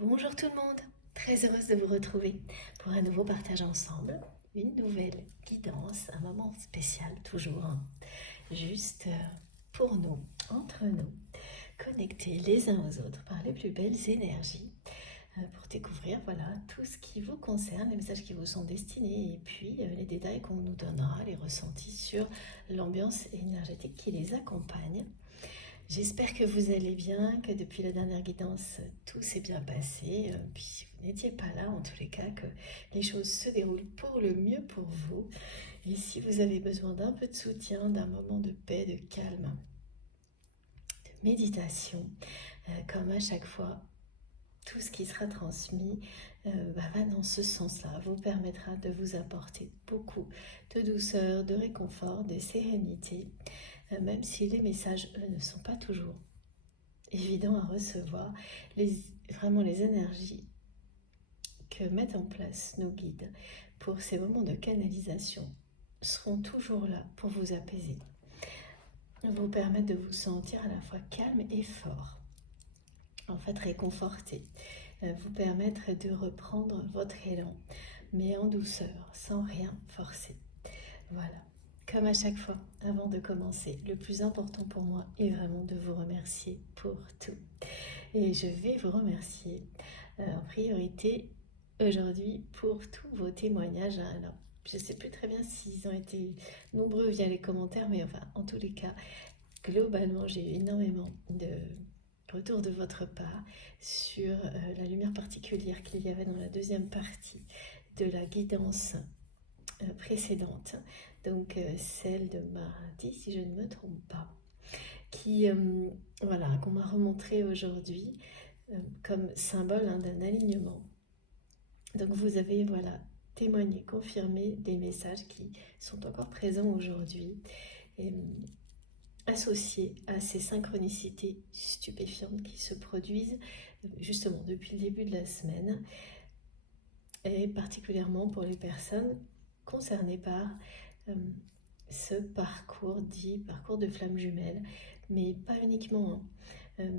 Bonjour tout le monde, très heureuse de vous retrouver pour un nouveau partage ensemble, une nouvelle guidance, un moment spécial toujours, hein, juste pour nous, entre nous, connectés les uns aux autres par les plus belles énergies pour découvrir voilà tout ce qui vous concerne, les messages qui vous sont destinés et puis les détails qu'on nous donnera, les ressentis sur l'ambiance énergétique qui les accompagne. J'espère que vous allez bien, que depuis la dernière guidance, tout s'est bien passé. Puis si vous n'étiez pas là, en tous les cas, que les choses se déroulent pour le mieux pour vous. Et si vous avez besoin d'un peu de soutien, d'un moment de paix, de calme, de méditation, comme à chaque fois, tout ce qui sera transmis va dans ce sens-là, vous permettra de vous apporter beaucoup de douceur, de réconfort, de sérénité, même si les messages, eux, ne sont pas toujours évident à recevoir, vraiment les énergies que mettent en place nos guides pour ces moments de canalisation seront toujours là pour vous apaiser, vous permettre de vous sentir à la fois calme et fort, en fait réconforté, vous permettre de reprendre votre élan, mais en douceur, sans rien forcer. Voilà. Comme à chaque fois, avant de commencer, le plus important pour moi est vraiment de vous remercier pour tout. Et je vais vous remercier en priorité aujourd'hui pour tous vos témoignages. Alors, je ne sais plus très bien s'ils ont été nombreux via les commentaires, mais enfin, en tous les cas, globalement, j'ai eu énormément de retours de votre part sur la lumière particulière qu'il y avait dans la deuxième partie de la guidance précédente, donc celle de mardi, si je ne me trompe pas, qui, voilà, qu'on m'a remontré aujourd'hui comme symbole d'un alignement. Donc vous avez voilà témoigné, confirmé des messages qui sont encore présents aujourd'hui, et associés à ces synchronicités stupéfiantes qui se produisent justement depuis le début de la semaine, et particulièrement pour les personnes concernées par ce parcours dit parcours de flammes jumelles, mais pas uniquement, hein.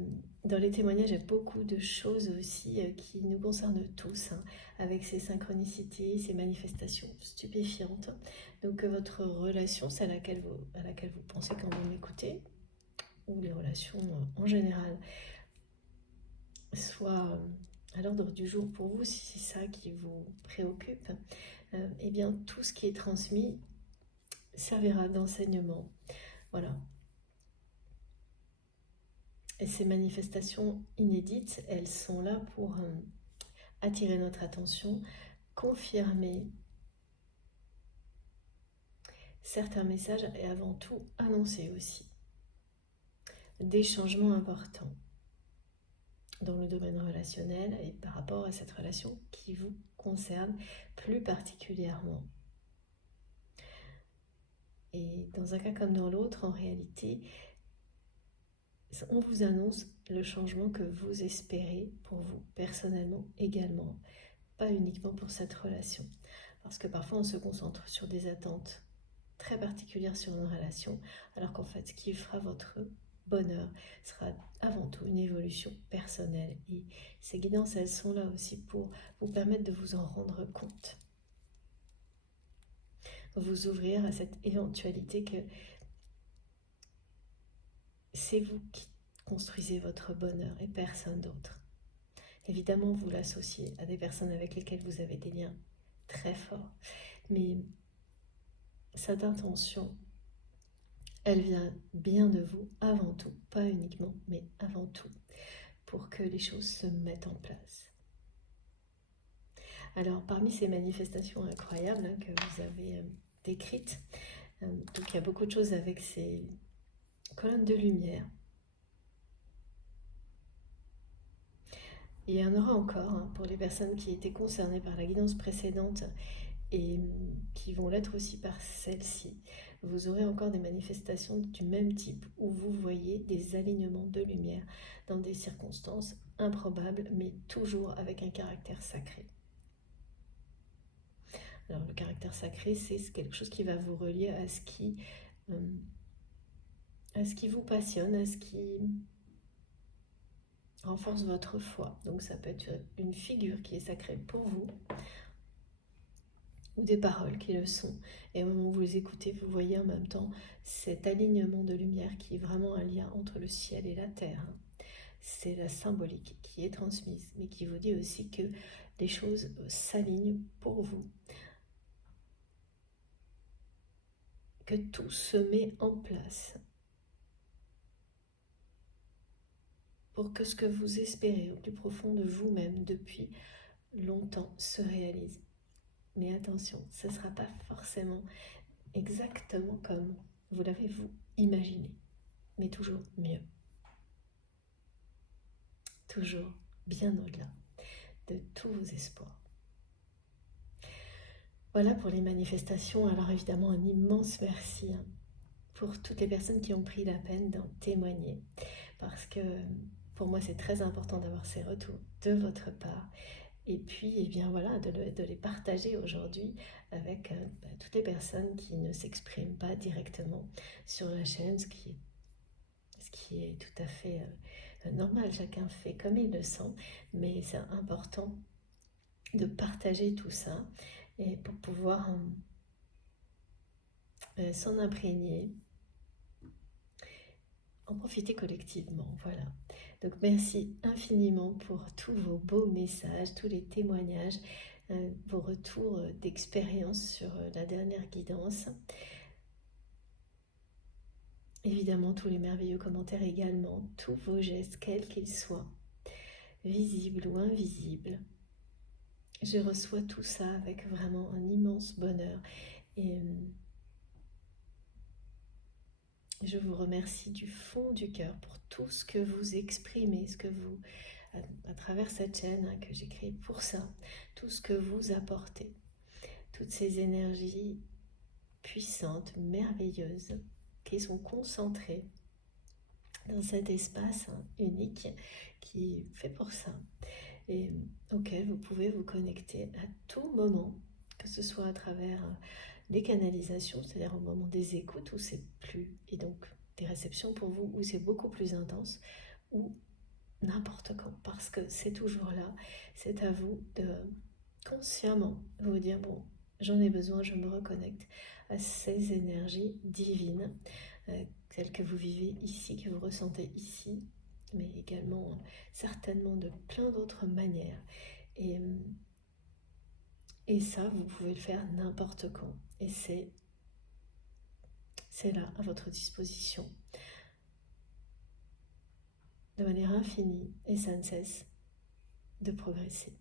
Dans les témoignages, il y a beaucoup de choses aussi qui nous concernent tous, hein, avec ces synchronicités, ces manifestations stupéfiantes. Donc votre relation, c'est à laquelle vous pensez quand vous m'écoutez, ou les relations en général, soit à l'ordre du jour pour vous, si c'est ça qui vous préoccupe, eh bien tout ce qui est transmis servira d'enseignement. Voilà. Et ces manifestations inédites, elles sont là pour attirer notre attention, confirmer certains messages et avant tout annoncer aussi des changements importants dans le domaine relationnel et par rapport à cette relation qui vous concerne plus particulièrement. Et dans un cas comme dans l'autre, en réalité, on vous annonce le changement que vous espérez pour vous personnellement également, pas uniquement pour cette relation. Parce que parfois on se concentre sur des attentes très particulières sur une relation, alors qu'en fait ce qui fera votre bonheur sera avant tout une évolution personnelle. Et ces guidances, elles sont là aussi pour vous permettre de vous en rendre compte. Vous ouvrir à cette éventualité que c'est vous qui construisez votre bonheur et personne d'autre. Évidemment, vous l'associez à des personnes avec lesquelles vous avez des liens très forts, mais cette intention, elle vient bien de vous avant tout, pas uniquement, mais avant tout, pour que les choses se mettent en place. Alors, parmi ces manifestations incroyables que vous avez décrites, donc il y a beaucoup de choses avec ces colonnes de lumière. Il y en aura encore pour les personnes qui étaient concernées par la guidance précédente et qui vont l'être aussi par celle-ci. Vous aurez encore des manifestations du même type où vous voyez des alignements de lumière dans des circonstances improbables, mais toujours avec un caractère sacré. Alors le caractère sacré, c'est quelque chose qui va vous relier à ce qui vous passionne, à ce qui renforce votre foi. Donc ça peut être une figure qui est sacrée pour vous, ou des paroles qui le sont. Et au moment où vous les écoutez, vous voyez en même temps cet alignement de lumière qui est vraiment un lien entre le ciel et la terre. C'est la symbolique qui est transmise, mais qui vous dit aussi que les choses s'alignent pour vous, que tout se met en place pour que ce que vous espérez au plus profond de vous-même depuis longtemps se réalise. Mais attention, ce ne sera pas forcément exactement comme vous l'avez vous imaginé, mais toujours mieux. Toujours bien au-delà de tous vos espoirs. Voilà pour les manifestations. Alors évidemment, un immense merci pour toutes les personnes qui ont pris la peine d'en témoigner. Parce que pour moi, c'est très important d'avoir ces retours de votre part. Et puis, eh bien voilà, de les partager aujourd'hui avec toutes les personnes qui ne s'expriment pas directement sur la chaîne, ce qui est tout à fait normal. Chacun fait comme il le sent, mais c'est important de partager tout ça et pour pouvoir s'en imprégner, en profiter collectivement. Voilà. Donc merci infiniment pour tous vos beaux messages, tous les témoignages, vos retours d'expérience sur la dernière guidance. Évidemment, tous les merveilleux commentaires également, tous vos gestes, quels qu'ils soient, visibles ou invisibles. Je reçois tout ça avec vraiment un immense bonheur et je vous remercie du fond du cœur pour tout ce que vous exprimez, ce que vous, à travers cette chaîne que j'ai créée pour ça, tout ce que vous apportez, toutes ces énergies puissantes, merveilleuses, qui sont concentrées dans cet espace unique qui est fait pour ça et auquel vous pouvez vous connecter à tout moment, que ce soit à travers des canalisations, c'est-à-dire au moment des écoutes où c'est plus, et donc des réceptions pour vous où c'est beaucoup plus intense, ou n'importe quand, parce que c'est toujours là. C'est à vous de consciemment vous dire, bon, j'en ai besoin, je me reconnecte à ces énergies divines, celles que vous vivez ici, que vous ressentez ici, mais également certainement de plein d'autres manières. Et ça, vous pouvez le faire n'importe quand. Et c'est là, à votre disposition, de manière infinie, et ça ne cesse de progresser.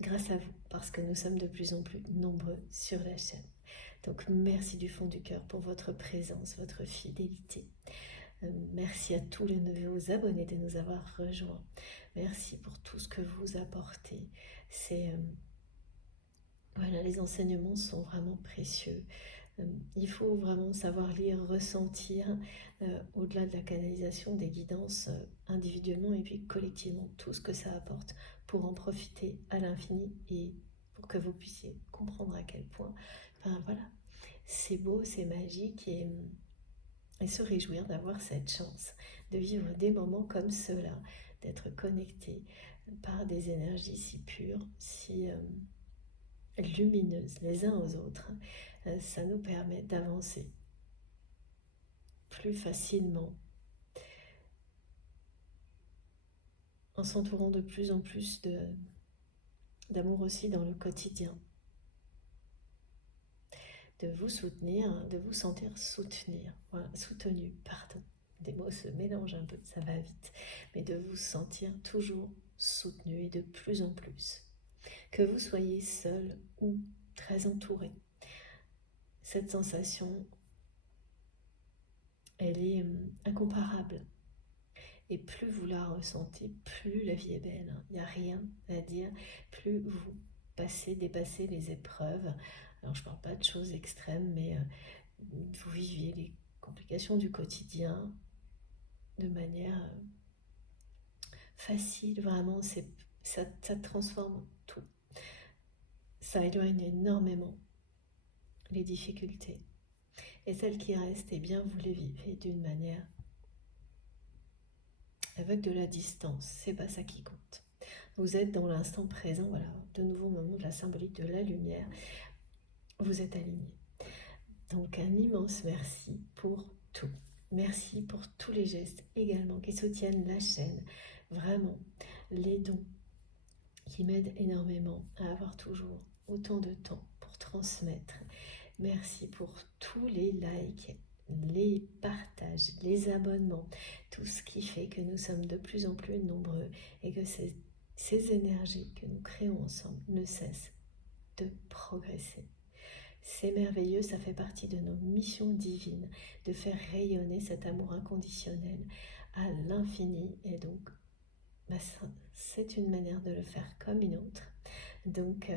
Grâce à vous, parce que nous sommes de plus en plus nombreux sur la chaîne. Donc merci du fond du cœur pour votre présence, votre fidélité. Merci à tous les nouveaux abonnés de nous avoir rejoints. Merci pour tout ce que vous apportez. Voilà, les enseignements sont vraiment précieux. Il faut vraiment savoir lire, ressentir, au-delà de la canalisation des guidances individuellement et puis collectivement, tout ce que ça apporte pour en profiter à l'infini et pour que vous puissiez comprendre à quel point, enfin voilà, c'est beau, c'est magique et se réjouir d'avoir cette chance de vivre des moments comme ceux-là, d'être connecté par des énergies si pures, si lumineuses les uns aux autres. Ça nous permet d'avancer plus facilement en s'entourant de plus en plus d'amour aussi dans le quotidien. De vous soutenir, de vous sentir soutenu, pardon. Des mots se mélangent un peu, ça va vite. Mais de vous sentir toujours soutenu et de plus en plus. Que vous soyez seul ou très entouré. Cette sensation, elle est incomparable. Et plus vous la ressentez, plus la vie est belle. Il n'y a rien à dire. Plus vous dépassez les épreuves. Alors je ne parle pas de choses extrêmes, mais vous viviez les complications du quotidien de manière facile. Vraiment, ça transforme tout. Ça éloigne énormément les difficultés. Et celles qui restent, eh bien, vous les vivez d'une manière avec de la distance, c'est pas ça qui compte. Vous êtes dans l'instant présent, voilà, de nouveau au moment de la symbolique de la lumière, vous êtes aligné. Donc un immense merci pour tout. Merci pour tous les gestes également qui soutiennent la chaîne, vraiment, les dons qui m'aident énormément à avoir toujours autant de temps pour transmettre. Merci pour tous les likes, les partages, les abonnements, tout ce qui fait que nous sommes de plus en plus nombreux et que ces énergies que nous créons ensemble ne cessent de progresser. C'est merveilleux, ça fait partie de nos missions divines de faire rayonner cet amour inconditionnel à l'infini, et donc c'est une manière de le faire comme une autre. Donc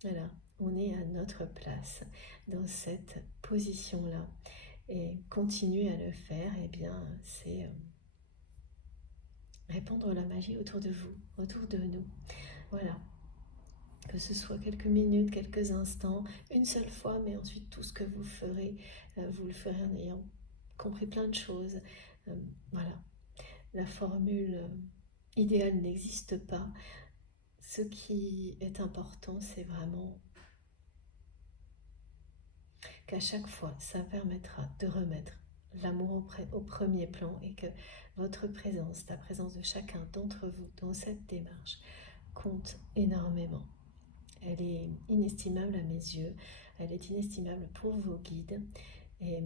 voilà, on est à notre place dans cette position-là, et continuer à le faire, et bien c'est répandre la magie autour de vous, autour de nous. Voilà, que ce soit quelques minutes, quelques instants, une seule fois, mais ensuite tout ce que vous ferez, vous le ferez en ayant compris plein de choses. Voilà, la formule idéale n'existe pas. Ce qui est important, c'est vraiment qu'à chaque fois, ça permettra de remettre l'amour au premier plan, et que votre présence, la présence de chacun d'entre vous dans cette démarche compte énormément. Elle est inestimable à mes yeux, elle est inestimable pour vos guides, et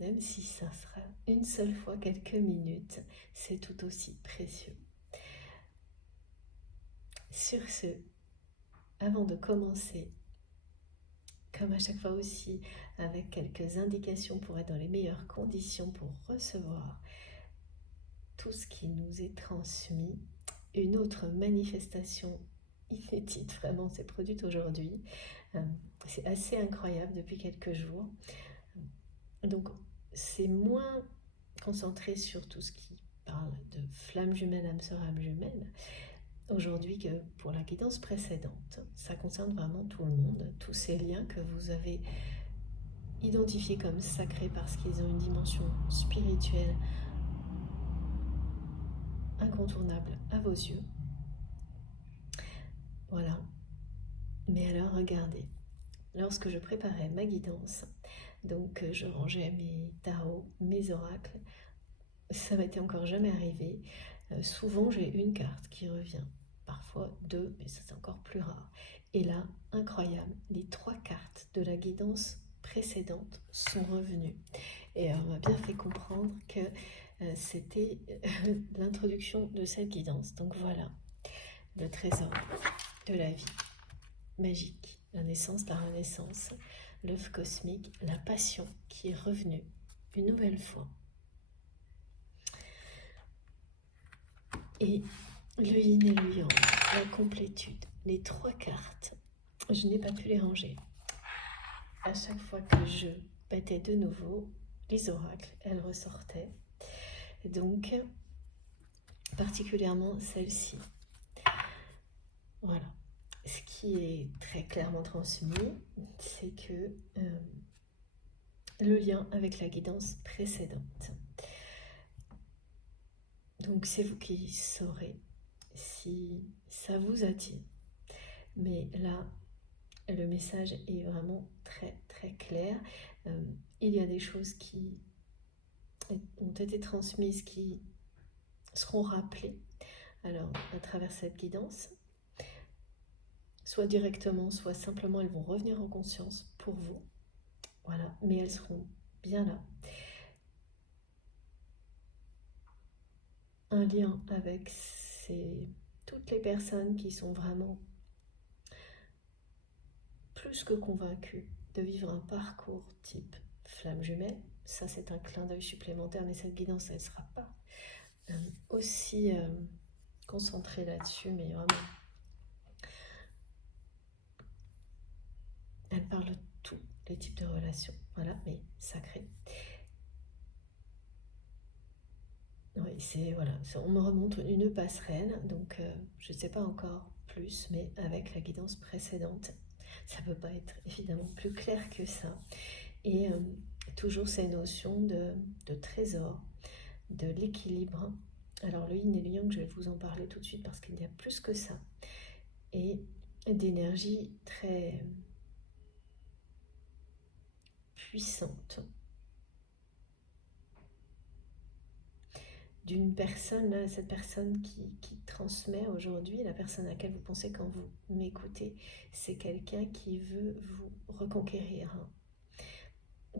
même si ça sera une seule fois quelques minutes, c'est tout aussi précieux. Sur ce, avant de commencer, comme à chaque fois aussi, avec quelques indications pour être dans les meilleures conditions pour recevoir tout ce qui nous est transmis, une autre manifestation inédite vraiment s'est produite aujourd'hui. C'est assez incroyable depuis quelques jours. Donc c'est moins concentré sur tout ce qui parle de flamme jumelle, âme sœur, âme jumelle aujourd'hui que pour la guidance précédente. Ça concerne vraiment tout le monde, tous ces liens que vous avez identifiés comme sacrés parce qu'ils ont une dimension spirituelle incontournable à vos yeux. Voilà. Mais alors regardez, lorsque je préparais ma guidance, donc je rangeais mes tarots, mes oracles, ça m'était encore jamais arrivé. Souvent j'ai une carte qui revient, parfois deux, mais ça c'est encore plus rare. Et là, incroyable, les 3 cartes de la guidance précédente sont revenues. Et on m'a bien fait comprendre que c'était l'introduction de cette guidance. Donc voilà, le trésor de la vie magique, la naissance, la renaissance, l'œuf cosmique, la passion qui est revenue une nouvelle fois. Et le yin et le yang, la complétude, les 3 cartes, je n'ai pas pu les ranger. À chaque fois que je battais de nouveau les oracles, elles ressortaient. Donc, particulièrement celle-ci. Voilà. Ce qui est très clairement transmis, c'est que le lien avec la guidance précédente. Donc c'est vous qui saurez si ça vous attire. Mais là, le message est vraiment très très clair. Il y a des choses qui ont été transmises, qui seront rappelées alors à travers cette guidance. Soit directement, soit simplement, elles vont revenir en conscience pour vous. Voilà, mais elles seront bien là. Un lien avec toutes les personnes qui sont vraiment plus que convaincues de vivre un parcours type flamme jumelle. Ça, c'est un clin d'œil supplémentaire, mais cette guidance, elle ne sera pas aussi concentrée là-dessus, mais vraiment, elle parle de tous les types de relations, voilà, mais sacrées. Oui, voilà, on me remonte une passerelle, donc je ne sais pas encore plus, mais avec la guidance précédente, ça ne peut pas être évidemment plus clair que ça. Et toujours ces notions de trésor, de l'équilibre, Alors le yin et le yang, je vais vous en parler tout de suite parce qu'il y a plus que ça. Et d'énergie très puissante d'une personne, là, cette personne qui transmet aujourd'hui, la personne à laquelle vous pensez quand vous m'écoutez, c'est quelqu'un qui veut vous reconquérir, hein,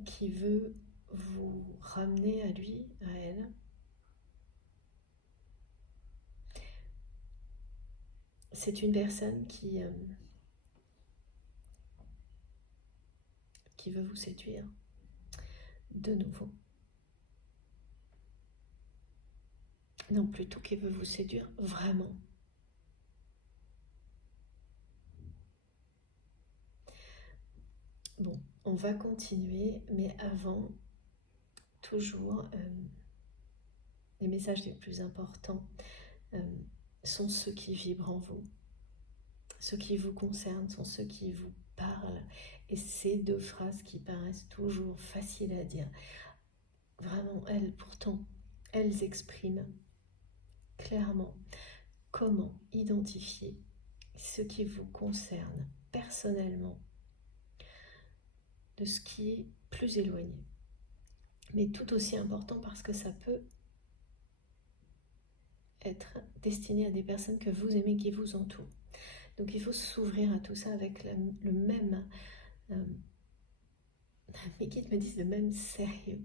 qui veut vous ramener à lui, à elle. C'est une personne qui veut vous séduire de nouveau. Non, plutôt qui veut vous séduire vraiment. Bon, on va continuer, mais avant, toujours, les messages les plus importants sont ceux qui vibrent en vous. Ceux qui vous concernent sont ceux qui vous parlent. Et ces deux phrases qui paraissent toujours faciles à dire, vraiment, pourtant, elles expriment clairement comment identifier ce qui vous concerne personnellement de ce qui est plus éloigné. Mais tout aussi important parce que ça peut être destiné à des personnes que vous aimez, qui vous entourent. Donc il faut s'ouvrir à tout ça avec le même, mes guides me disent le même sérieux.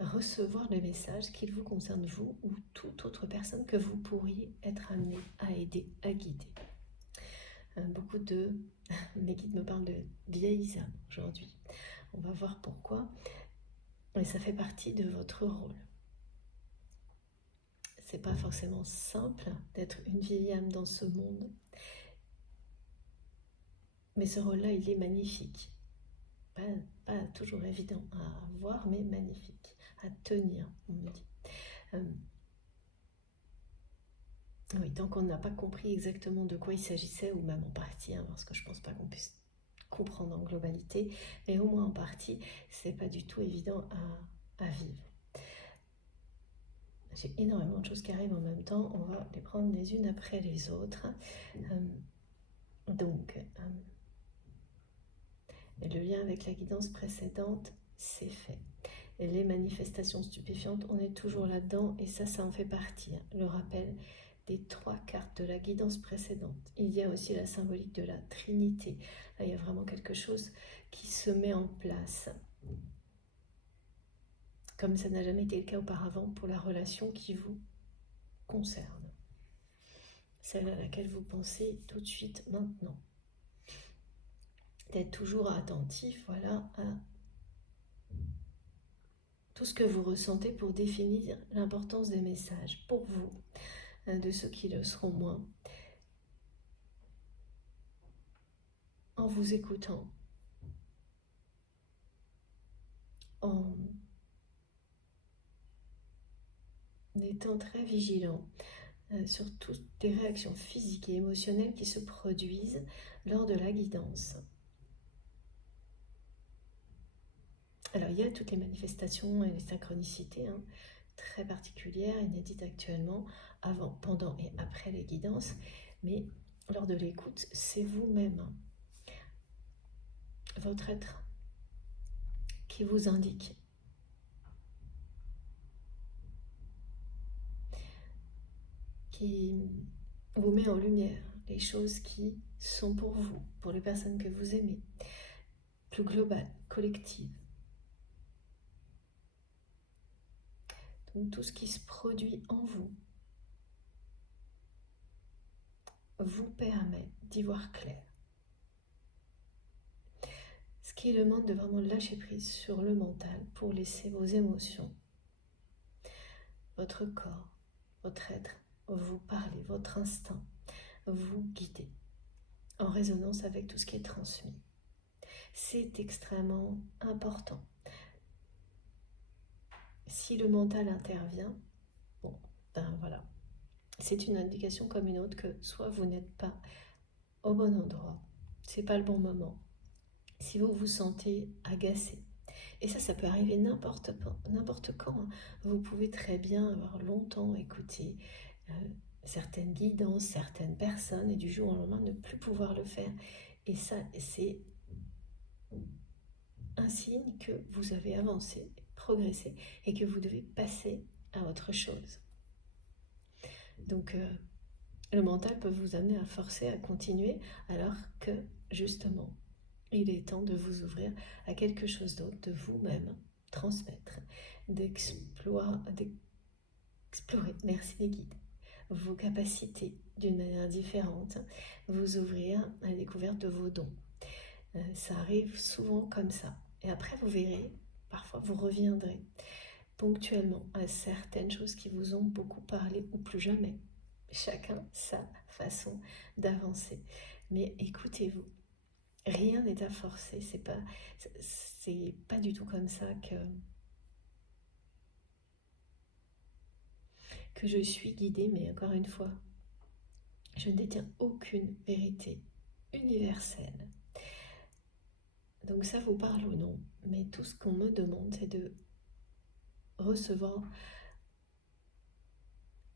Recevoir le message qu'il vous concerne, vous ou toute autre personne que vous pourriez être amené à aider, à guider. Beaucoup de mes guides me parlent de vieilles âmes aujourd'hui. On va voir pourquoi. Et ça fait partie de votre rôle. C'est pas forcément simple d'être une vieille âme dans ce monde. Mais ce rôle-là, il est magnifique. Pas toujours évident à voir, mais magnifique. À tenir, on me dit. Oui, tant qu'on n'a pas compris exactement de quoi il s'agissait, ou même en partie, hein, parce que je pense pas qu'on puisse comprendre en globalité, mais au moins en partie, c'est pas du tout évident à vivre. J'ai énormément de choses qui arrivent en même temps, on va les prendre les unes après les autres. Donc, le lien avec la guidance précédente, c'est fait. Et les manifestations stupéfiantes, on est toujours là-dedans, et ça en fait partie. Hein. Le rappel des 3 cartes de la guidance précédente. Il y a aussi la symbolique de la Trinité. Là, il y a vraiment quelque chose qui se met en place. Comme ça n'a jamais été le cas auparavant pour la relation qui vous concerne. Celle à laquelle vous pensez tout de suite maintenant. D'être toujours attentif, voilà, à tout ce que vous ressentez pour définir l'importance des messages pour vous, de ceux qui le seront moins. En vous écoutant, en étant très vigilant sur toutes les réactions physiques et émotionnelles qui se produisent lors de la guidance. Alors il y a toutes les manifestations et les synchronicités très particulières, inédites actuellement, avant, pendant et après les guidances, mais lors de l'écoute, c'est vous-même, votre être, qui vous indique. Qui vous met en lumière les choses qui sont pour vous, pour les personnes que vous aimez, plus globales, collectives. Donc tout ce qui se produit en vous vous permet d'y voir clair. Ce qui demande de vraiment lâcher prise sur le mental pour laisser vos émotions, votre corps, votre être vous parler, votre instinct vous guider en résonance avec tout ce qui est transmis. C'est extrêmement important. Si le mental intervient, bon, ben voilà, c'est une indication comme une autre que soit vous n'êtes pas au bon endroit, c'est pas le bon moment. Si vous vous sentez agacé, Et ça peut arriver n'importe quand, hein. Vous pouvez très bien avoir longtemps écouté euh, certaines guidances, certaines personnes, et du jour au lendemain ne plus pouvoir le faire. Et ça, c'est un signe que vous avez avancé, progressé, et que vous devez passer à autre chose. Donc, le mental peut vous amener à forcer à continuer, alors que, justement, il est temps de vous ouvrir à quelque chose d'autre, de vous-même transmettre, d'explorer, merci les guides, vos capacités d'une manière différente, vous ouvrir à la découverte de vos dons. Ça arrive souvent comme ça. Et après, vous verrez, parfois vous reviendrez ponctuellement à certaines choses qui vous ont beaucoup parlé ou plus jamais. Chacun sa façon d'avancer. Mais écoutez-vous. Rien n'est à forcer, c'est pas du tout comme ça que je suis guidée, mais encore une fois, je ne détiens aucune vérité universelle. Donc ça vous parle ou non, mais tout ce qu'on me demande, c'est de recevoir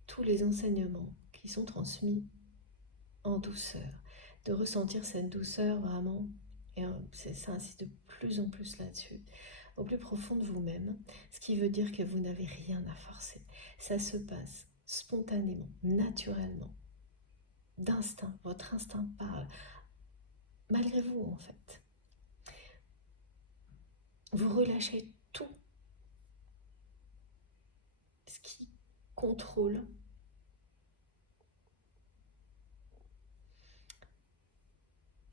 tous les enseignements qui sont transmis en douceur, de ressentir cette douceur vraiment, et ça insiste de plus en plus là-dessus, au plus profond de vous-même, ce qui veut dire que vous n'avez rien à forcer. Ça se passe spontanément, naturellement, d'instinct. Votre instinct parle, malgré vous en fait. Vous relâchez tout ce qui contrôle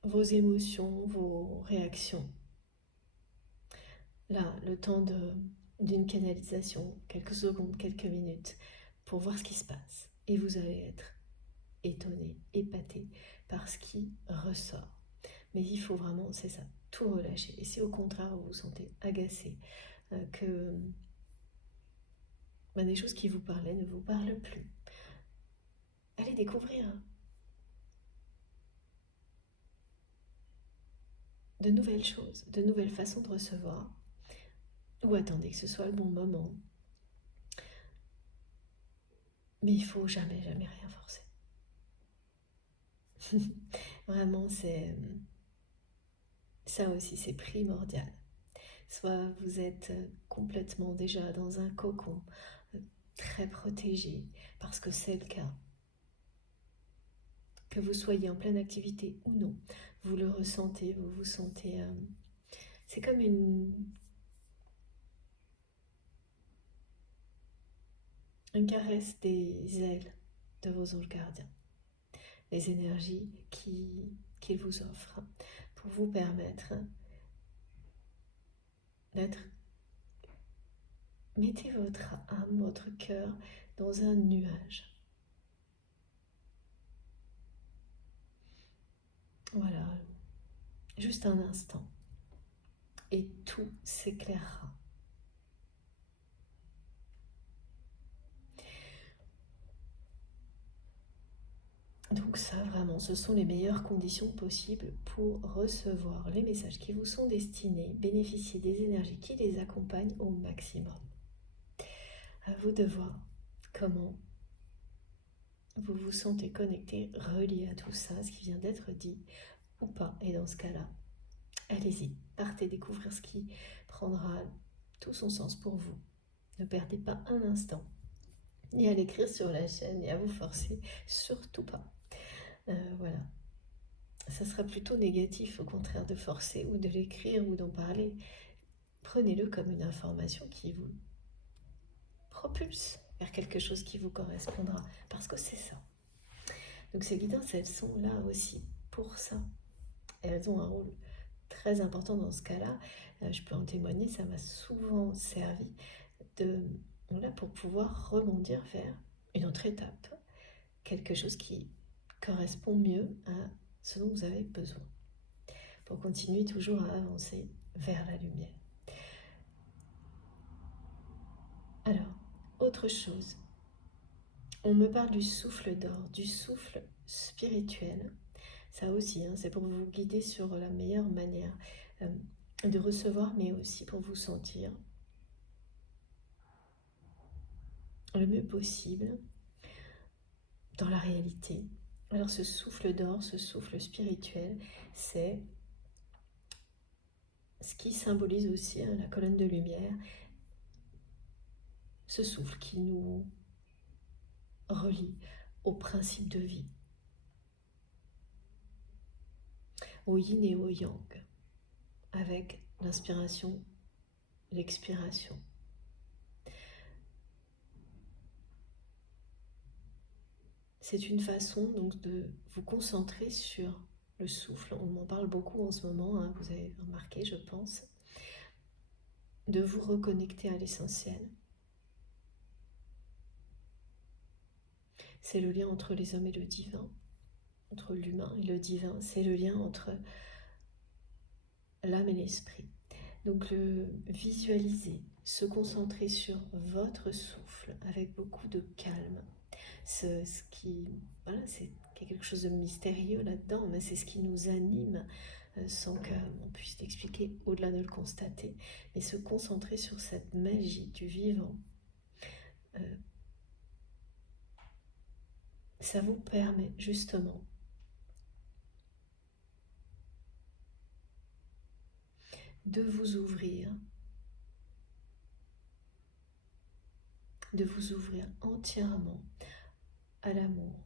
vos émotions, vos réactions. Là, le temps d'une canalisation, quelques secondes, quelques minutes, pour voir ce qui se passe. Et vous allez être étonné, épaté par ce qui ressort. Mais il faut vraiment, c'est ça, tout relâcher. Et si au contraire vous vous sentez agacé, que des choses qui vous parlaient ne vous parlent plus, allez découvrir de nouvelles choses, de nouvelles façons de recevoir, ou attendez que ce soit le bon moment. Mais il faut jamais, jamais rien forcer. Vraiment, ça aussi, c'est primordial. Soit vous êtes complètement déjà dans un cocon, très protégé, parce que c'est le cas. Que vous soyez en pleine activité ou non, vous le ressentez, vous vous sentez... c'est comme une caresse des ailes de vos anges gardiens. Les énergies qu'ils vous offrent pour vous permettre d'être... Mettez votre âme, votre cœur dans un nuage. Voilà, juste un instant. Et tout s'éclairera. Donc ça, vraiment, ce sont les meilleures conditions possibles pour recevoir les messages qui vous sont destinés, bénéficier des énergies qui les accompagnent au maximum. À vous de voir comment vous vous sentez connecté, relié à tout ça, ce qui vient d'être dit ou pas. Et dans ce cas-là, allez-y, partez découvrir ce qui prendra tout son sens pour vous. Ne perdez pas un instant, ni à l'écrire sur la chaîne, ni à vous forcer, surtout pas. Voilà. Ça sera plutôt négatif, au contraire, de forcer ou de l'écrire ou d'en parler. Prenez-le comme une information qui vous propulse vers quelque chose qui vous correspondra, parce que c'est ça. Donc ces guidances, elles sont là aussi pour ça. Et elles ont un rôle très important dans ce cas-là. Je peux en témoigner, ça m'a souvent servi pour pouvoir rebondir vers une autre étape, quelque chose qui correspond mieux à ce dont vous avez besoin, pour continuer toujours à avancer vers la lumière. Alors, autre chose, on me parle du souffle d'or, du souffle spirituel. Ça aussi, c'est pour vous guider sur la meilleure manière. de recevoir, mais aussi pour vous sentir le mieux possible dans la réalité. Alors ce souffle d'or, ce souffle spirituel, c'est ce qui symbolise aussi la colonne de lumière, ce souffle qui nous relie au principe de vie, au yin et au yang, avec l'inspiration, l'expiration. C'est une façon donc de vous concentrer sur le souffle. On en parle beaucoup en ce moment, hein, vous avez remarqué, je pense, de vous reconnecter à l'essentiel. C'est le lien entre les hommes et le divin, entre l'humain et le divin. C'est le lien entre l'âme et l'esprit. Donc le visualiser, se concentrer sur votre souffle avec beaucoup de calme. C'est quelque chose de mystérieux là-dedans, mais c'est ce qui nous anime sans qu'on puisse l'expliquer au-delà de le constater. Mais se concentrer sur cette magie du vivant, ça vous permet justement de vous ouvrir entièrement à l'amour,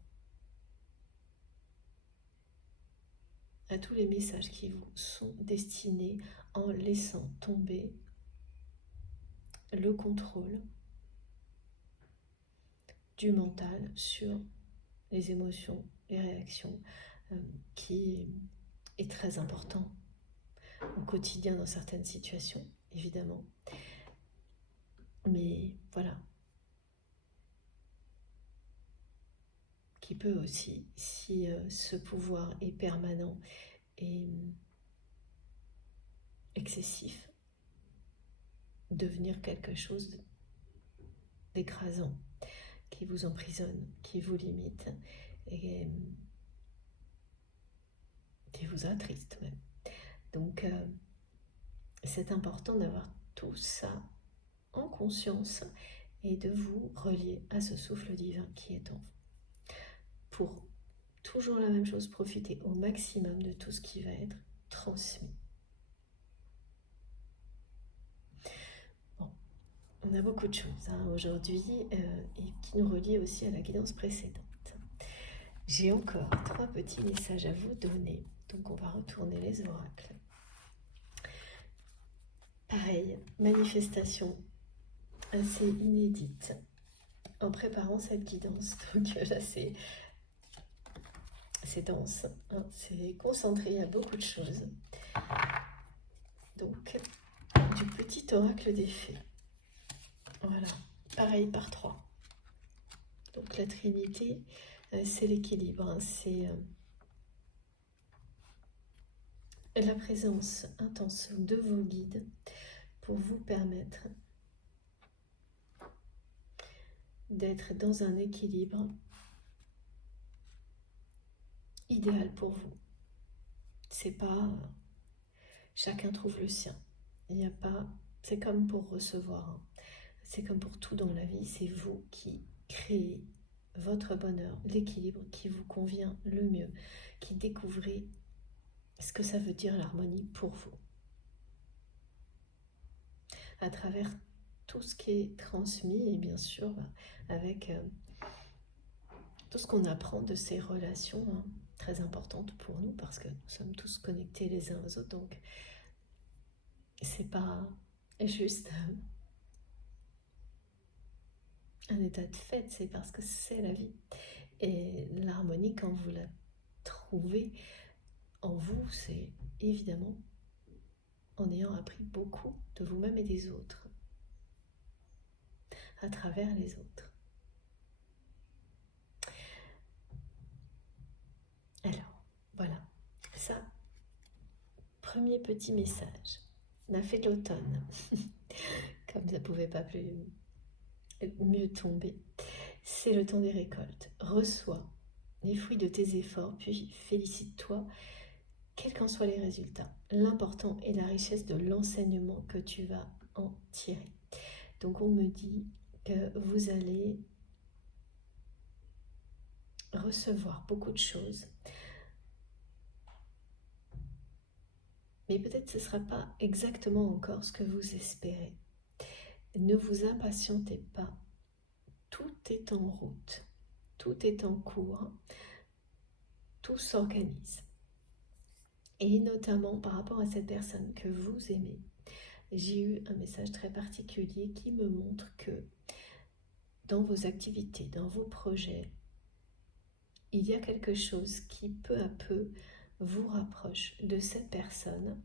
à tous les messages qui vous sont destinés en laissant tomber le contrôle du mental sur les émotions, les réactions, qui est très important au quotidien dans certaines situations, évidemment. Mais voilà, qui peut aussi, si ce pouvoir est permanent et excessif, devenir quelque chose d'écrasant, qui vous emprisonne, qui vous limite et qui vous attriste même. Donc c'est important d'avoir tout ça en conscience et de vous relier à ce souffle divin qui est en vous. Pour toujours la même chose, profiter au maximum de tout ce qui va être transmis. Bon, on a beaucoup de choses aujourd'hui et qui nous relient aussi à la guidance précédente. J'ai encore 3 petits messages à vous donner, donc on va retourner les oracles. Pareil, manifestation assez inédite en préparant cette guidance, donc là c'est dense, hein, c'est concentré, il y a beaucoup de choses. Donc, du petit oracle des fées. Voilà, pareil par 3. Donc la Trinité, c'est l'équilibre, hein, c'est la présence intense de vos guides pour vous permettre d'être dans un équilibre idéal pour vous. C'est pas chacun trouve le sien. Il n'y a pas, c'est comme pour recevoir, hein. C'est comme pour tout dans la vie, c'est vous qui créez votre bonheur, l'équilibre qui vous convient le mieux, qui découvrez ce que ça veut dire l'harmonie pour vous. À travers tout ce qui est transmis et bien sûr avec tout ce qu'on apprend de ces relations, hein, très importantes pour nous parce que nous sommes tous connectés les uns aux autres, donc c'est pas juste un état de fait, c'est parce que c'est la vie. Et l'harmonie, quand vous la trouvez en vous, c'est évidemment en ayant appris beaucoup de vous-même et des autres, à travers les autres. Alors, voilà, ça, premier petit message, la fée de l'automne, comme ça pouvait pas mieux tomber. C'est le temps des récoltes. Reçois les fruits de tes efforts, puis félicite-toi quels qu'en soient les résultats, l'important est la richesse de l'enseignement que tu vas en tirer. Donc on me dit que vous allez recevoir beaucoup de choses, mais peut-être ce ne sera pas exactement encore ce que vous espérez. Ne vous impatientez pas, tout est en route, tout est en cours, tout s'organise. Et notamment par rapport à cette personne que vous aimez, j'ai eu un message très particulier qui me montre que dans vos activités, dans vos projets, il y a quelque chose qui peu à peu vous rapproche de cette personne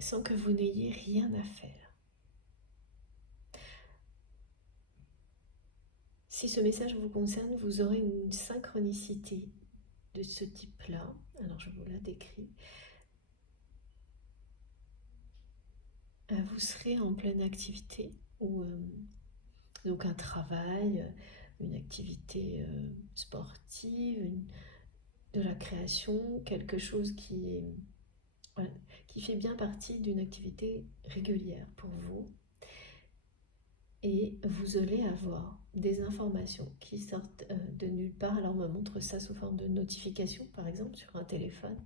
sans que vous n'ayez rien à faire. Si ce message vous concerne, vous aurez une synchronicité de ce type-là. Alors je vous la décris. Vous serez en pleine activité ou donc un travail, une activité sportive, de la création, quelque chose voilà, qui fait bien partie d'une activité régulière pour vous. Et vous allez avoir des informations qui sortent de nulle part. Alors on me montre ça sous forme de notification, par exemple, sur un téléphone.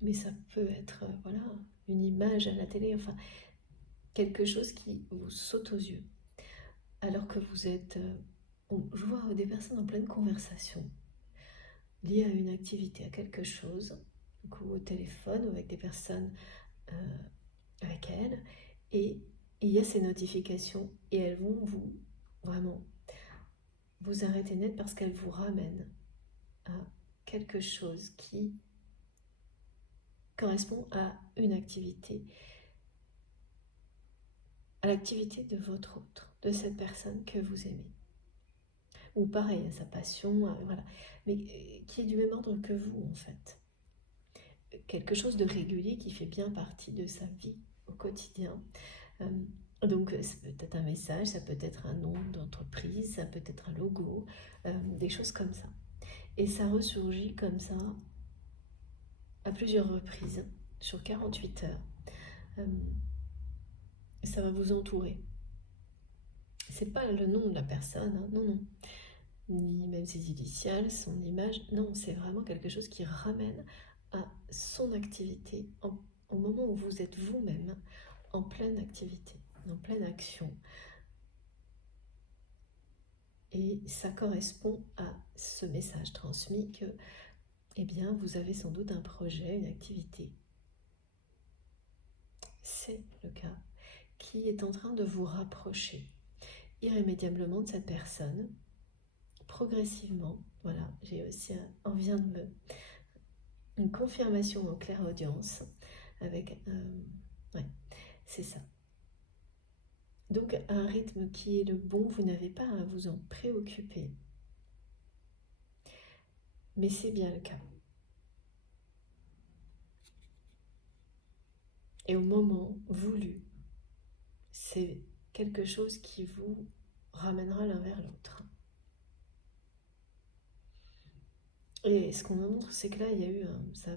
Mais ça peut être voilà, une image à la télé, enfin, quelque chose qui vous saute aux yeux. Alors que vous êtes... je vois des personnes en pleine conversation, liées à une activité, à quelque chose, donc au téléphone ou avec des personnes avec elles, et il y a ces notifications et elles vont vraiment vous arrêter net parce qu'elles vous ramènent à quelque chose qui correspond à une activité, à l'activité de votre autre, de cette personne que vous aimez. Ou pareil, à sa passion, voilà, mais qui est du même ordre que vous en fait. Quelque chose de régulier qui fait bien partie de sa vie au quotidien. Donc ça peut être un message, ça peut être un nom d'entreprise, ça peut être un logo, des choses comme ça. Et ça ressurgit comme ça à plusieurs reprises sur 48 heures. Ça va vous entourer. C'est pas le nom de la personne, hein, non, non. Ni même ses initiales, son image, non, c'est vraiment quelque chose qui ramène à son activité au moment où vous êtes vous-même en pleine activité, en pleine action. Et ça correspond à ce message transmis que, eh bien, vous avez sans doute un projet, une activité. C'est le cas qui est en train de vous rapprocher irrémédiablement de cette personne, progressivement. Voilà, j'ai aussi, on vient de une confirmation en clairaudience avec, ouais, c'est ça. Donc à un rythme qui est le bon, vous n'avez pas à vous en préoccuper. Mais c'est bien le cas. Et au moment voulu, c'est quelque chose qui vous ramènera l'un vers l'autre. Et ce qu'on me montre, c'est que là, il y a eu, ça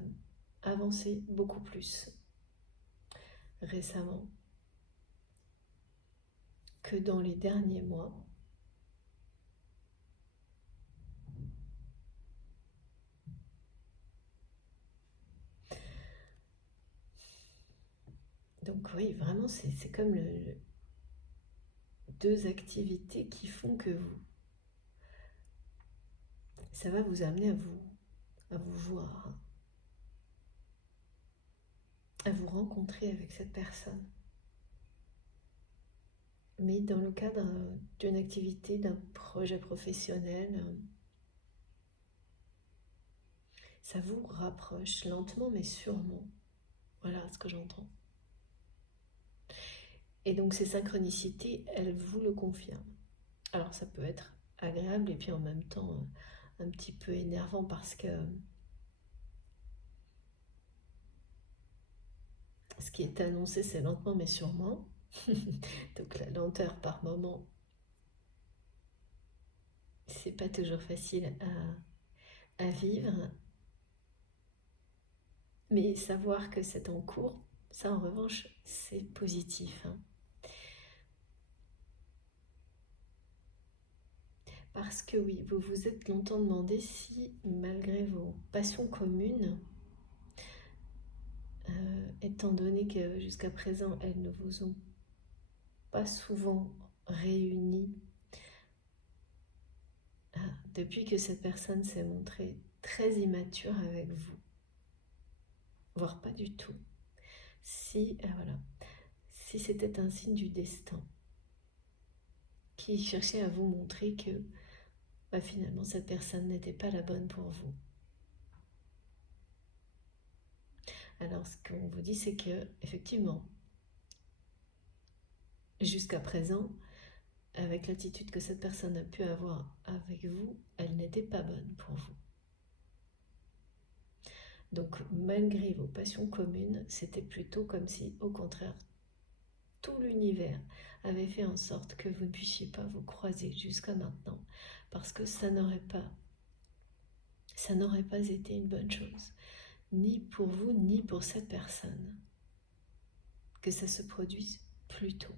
a avancé beaucoup plus récemment que dans les derniers mois. Donc oui, vraiment, c'est comme deux activités qui font que ça va vous amener à vous voir, à vous rencontrer avec cette personne. Mais dans le cadre d'une activité, d'un projet professionnel, ça vous rapproche lentement mais sûrement. Voilà ce que j'entends. Et donc ces synchronicités, elles vous le confirment. Alors ça peut être agréable et puis en même temps un petit peu énervant parce que ce qui est annoncé, c'est lentement mais sûrement. Donc la lenteur par moment, c'est pas toujours facile à vivre, mais savoir que c'est en cours, ça en revanche, c'est positif, hein. Parce que oui, vous vous êtes longtemps demandé si, malgré vos passions communes, étant donné que jusqu'à présent, elles ne vous ont pas souvent réunis, depuis que cette personne s'est montrée très immature avec vous, voire pas du tout, si, voilà, si c'était un signe du destin qui cherchait à vous montrer que finalement cette personne n'était pas la bonne pour vous. Alors ce qu'on vous dit, c'est que effectivement, jusqu'à présent, avec l'attitude que cette personne a pu avoir avec vous, elle n'était pas bonne pour vous. Donc malgré vos passions communes, c'était plutôt comme si, au contraire, tout l'univers avait fait en sorte que vous ne puissiez pas vous croiser jusqu'à maintenant, parce que ça n'aurait pas été une bonne chose, ni pour vous, ni pour cette personne, que ça se produise plus tôt.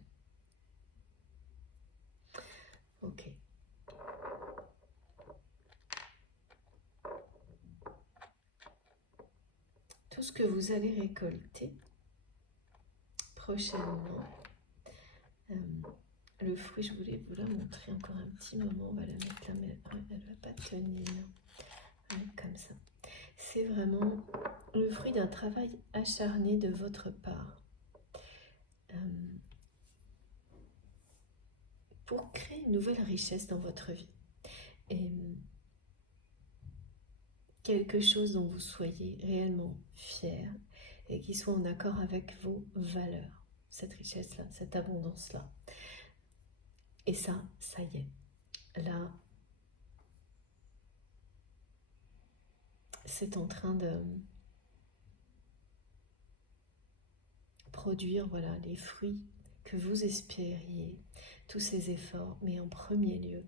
Ok. Tout ce que vous allez récolter prochainement, le fruit, je voulais vous la montrer encore un petit moment, on va la mettre là, mais elle ne va pas tenir. Ouais, comme ça. C'est vraiment le fruit d'un travail acharné de votre part pour créer une nouvelle richesse dans votre vie. Et quelque chose dont vous soyez réellement fier et qui soit en accord avec vos valeurs. Cette richesse-là, cette abondance-là. Et ça y est. Là, c'est en train de produire, voilà, les fruits que vous espériez, tous ces efforts, mais en premier lieu,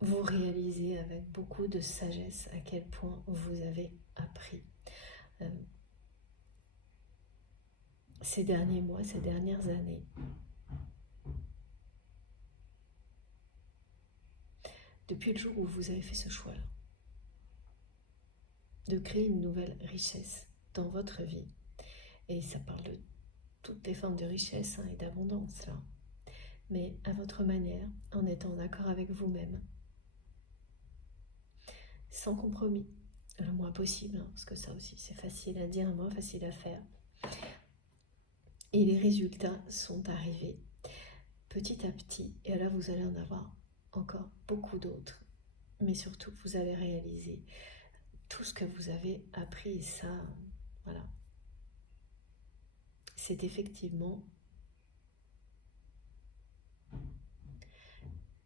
vous réalisez avec beaucoup de sagesse à quel point vous avez appris ces derniers mois, ces dernières années. Depuis le jour où vous avez fait ce choix-là, de créer une nouvelle richesse dans votre vie. Et ça parle de toutes les formes de richesse et d'abondance, là. Mais à votre manière, en étant en accord avec vous-même. Sans compromis, le moins possible, parce que ça aussi c'est facile à dire, moins facile à faire. Et les résultats sont arrivés petit à petit, et là vous allez en avoir encore beaucoup d'autres. Mais surtout, vous allez réaliser tout ce que vous avez appris, et ça, voilà. C'est effectivement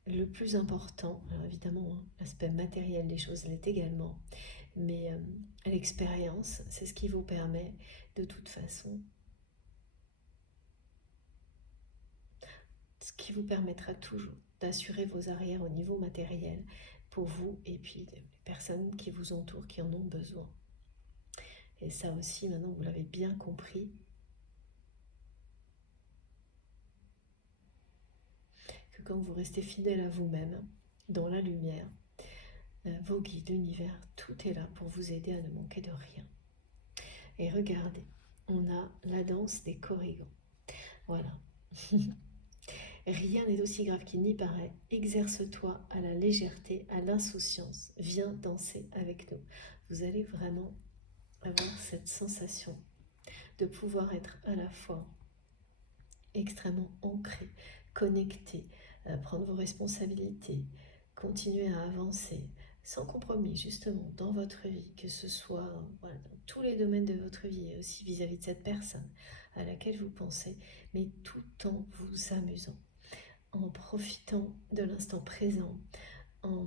le plus important. Alors évidemment, l'aspect matériel des choses l'est également, mais l'expérience, c'est ce qui vous permet de toute façon, ce qui vous permettra toujours d'assurer vos arrières au niveau matériel pour vous et puis les personnes qui vous entourent, qui en ont besoin. Et ça aussi, maintenant, vous l'avez bien compris, que quand vous restez fidèle à vous-même, dans la lumière, vos guides, l'univers, tout est là pour vous aider à ne manquer de rien. Et regardez, on a la danse des corrigans. Voilà. Rien n'est aussi grave qu'il n'y paraît. Exerce-toi à la légèreté, à l'insouciance. Viens danser avec nous. Vous allez vraiment avoir cette sensation de pouvoir être à la fois extrêmement ancré, connecté, prendre vos responsabilités, continuer à avancer sans compromis justement dans votre vie, que ce soit voilà, dans tous les domaines de votre vie et aussi vis-à-vis de cette personne à laquelle vous pensez, mais tout en vous amusant, en profitant de l'instant présent, en...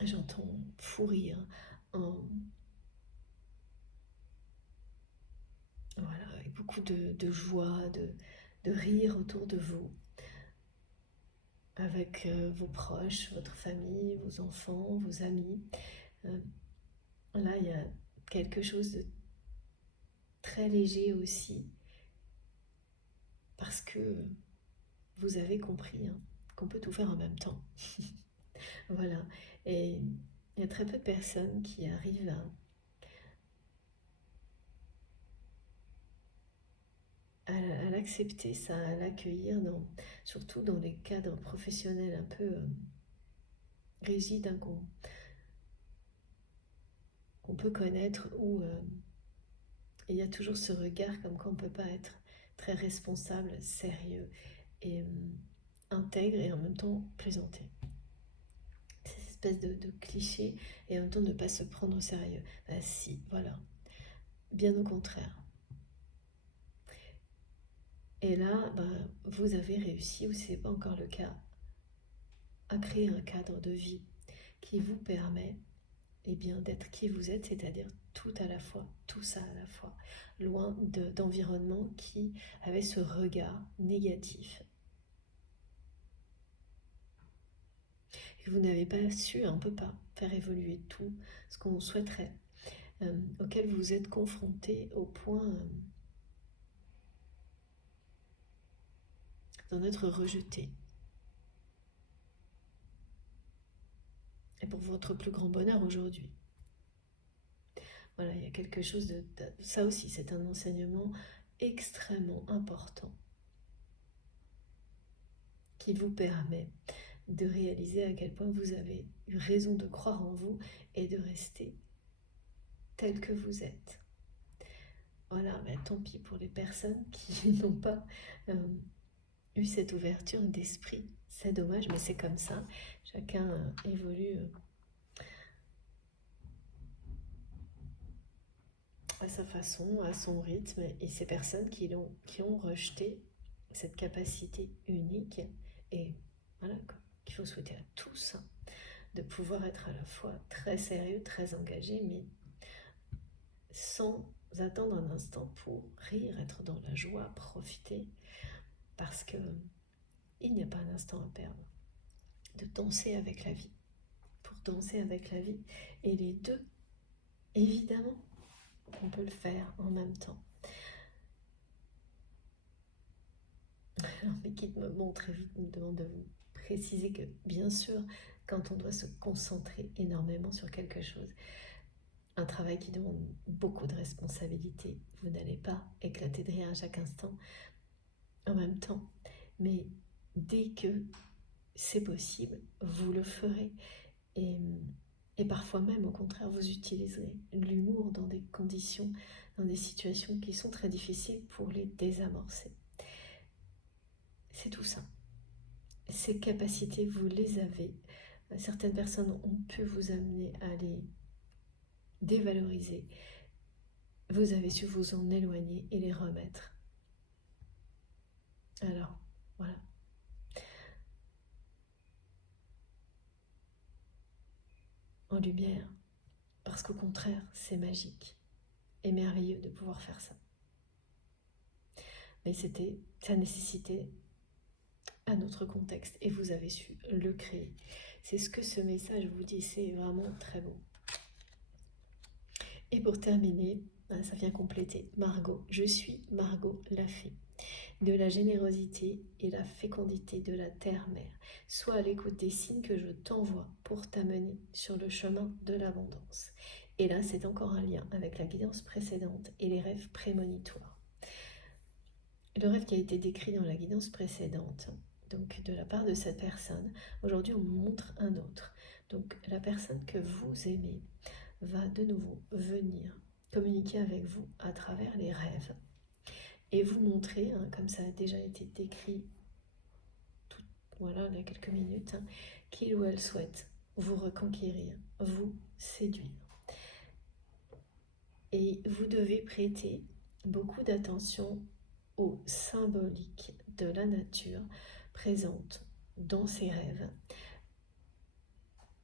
J'entends fou rire, en... Voilà, avec beaucoup de joie, de rire autour de vous, avec vos proches, votre famille, vos enfants, vos amis. Là, il y a quelque chose de très léger aussi, parce que vous avez compris qu'on peut tout faire en même temps. Voilà. Et il y a très peu de personnes qui arrivent à l'accepter, ça, à l'accueillir, surtout dans les cadres professionnels un peu rigides qu'on peut connaître, où il y a toujours ce regard comme quoi on ne peut pas être très responsable, sérieux et intègre et en même temps plaisanter. Cette espèce de cliché et en même temps ne pas se prendre au sérieux. Bah si, voilà. Bien au contraire. Et là, vous avez réussi, ou si ce n'est pas encore le cas, à créer un cadre de vie qui vous permet d'être qui vous êtes, c'est-à-dire tout à la fois, tout ça à la fois, loin d'environnements qui avaient ce regard négatif. Et vous n'avez pas su, on ne peut pas faire évoluer tout ce qu'on souhaiterait, auquel vous êtes confronté au point d'en être rejeté. Et pour votre plus grand bonheur aujourd'hui. Voilà, il y a quelque chose ça aussi, c'est un enseignement extrêmement important qui vous permet de réaliser à quel point vous avez eu raison de croire en vous et de rester tel que vous êtes. Voilà, tant pis pour les personnes qui n'ont pas eu cette ouverture d'esprit. C'est dommage, mais c'est comme ça. Chacun évolue à sa façon, à son rythme, et ces personnes qui ont rejeté cette capacité unique, et voilà, qu'il faut souhaiter à tous, de pouvoir être à la fois très sérieux, très engagé, mais sans attendre un instant pour rire, être dans la joie, profiter, parce que il n'y a pas un instant à perdre, de danser avec la vie, pour danser avec la vie, et les deux, évidemment, on peut le faire en même temps. Alors, mes guides me montrent et me demandent de vous préciser que, bien sûr, quand on doit se concentrer énormément sur quelque chose, un travail qui demande beaucoup de responsabilité, vous n'allez pas éclater de rire à chaque instant en même temps. Mais dès que c'est possible, vous le ferez. Et parfois même, au contraire, vous utiliserez l'humour dans des conditions, dans des situations qui sont très difficiles pour les désamorcer. C'est tout ça. Ces capacités, vous les avez. Certaines personnes ont pu vous amener à les dévaloriser. Vous avez su vous en éloigner et les remettre. Alors, voilà. En lumière. Parce qu'au contraire, c'est magique et merveilleux de pouvoir faire ça. Mais ça nécessitait un autre contexte et vous avez su le créer. C'est ce que ce message vous dit, c'est vraiment très beau. Et pour terminer, ça vient compléter Margot. Je suis Margot la fée de la générosité et la fécondité de la terre-mère. Sois à l'écoute des signes que je t'envoie pour t'amener sur le chemin de l'abondance. Et là, c'est encore un lien avec la guidance précédente et les rêves prémonitoires. Le rêve qui a été décrit dans la guidance précédente, donc de la part de cette personne, aujourd'hui on montre un autre. Donc la personne que vous aimez va de nouveau venir communiquer avec vous à travers les rêves et vous montrer, comme ça a déjà été décrit il y a quelques minutes, qu'il ou elle souhaite vous reconquérir, vous séduire. Et vous devez prêter beaucoup d'attention aux symboliques de la nature présente dans ces rêves.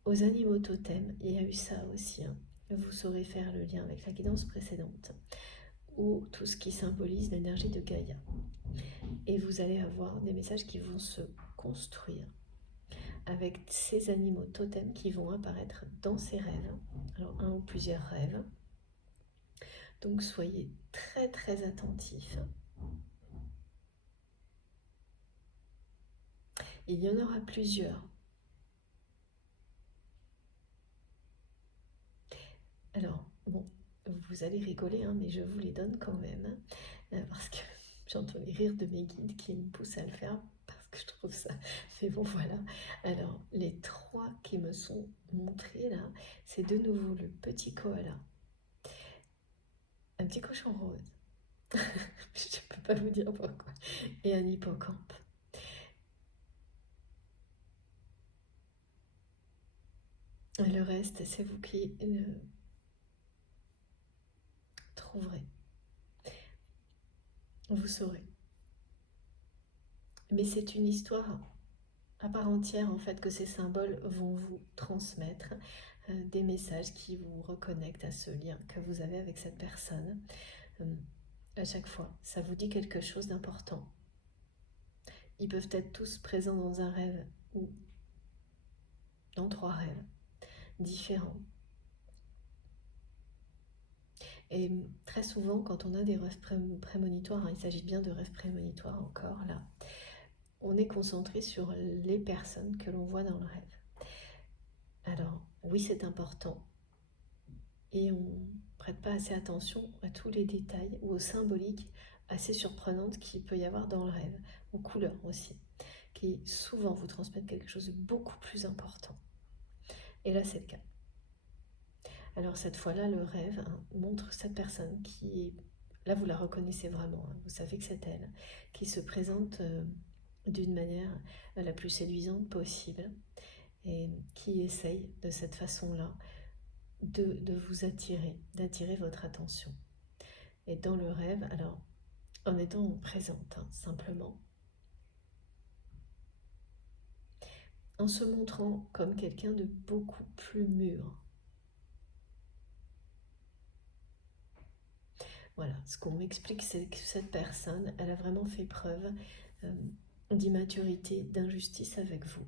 Aux animaux totems, il y a eu ça aussi. Vous saurez faire le lien avec la guidance précédente. ou tout ce qui symbolise l'énergie de Gaïa. Et vous allez avoir des messages qui vont se construire avec ces animaux totems qui vont apparaître dans ces rêves. Alors un ou plusieurs rêves. Donc soyez très très attentifs. Il y en aura plusieurs. Alors, bon, vous allez rigoler, hein, mais je vous les donne quand même, parce que j'entends les rires de mes guides qui me poussent à le faire, parce que je trouve ça... Mais bon, voilà. Alors, les 3 qui me sont montrés, là, c'est de nouveau le petit koala, un petit cochon rose, je ne peux pas vous dire pourquoi, et un hippocampe. Le reste, c'est vous qui trouverez. Vous saurez. Mais c'est une histoire à part entière, en fait, que ces symboles vont vous transmettre des messages qui vous reconnectent à ce lien que vous avez avec cette personne. À chaque fois, ça vous dit quelque chose d'important. Ils peuvent être tous présents dans un rêve ou dans 3 rêves différents. Et très souvent, quand on a des rêves prémonitoires, hein, il s'agit bien de rêves prémonitoires encore là, on est concentré sur les personnes que l'on voit dans le rêve. Alors, oui, c'est important. Et on ne prête pas assez attention à tous les détails ou aux symboliques assez surprenantes qu'il peut y avoir dans le rêve, aux couleurs aussi, qui souvent vous transmettent quelque chose de beaucoup plus important. Et là, c'est le cas. Alors cette fois-là, le rêve montre cette personne qui est... Là, vous la reconnaissez vraiment, vous savez que c'est elle, qui se présente d'une manière la plus séduisante possible et qui essaye de cette façon-là de vous attirer, d'attirer votre attention. Et dans le rêve, alors, en étant présente, simplement, en se montrant comme quelqu'un de beaucoup plus mûr. Voilà, ce qu'on m'explique, c'est que cette personne, elle a vraiment fait preuve d'immaturité, d'injustice avec vous.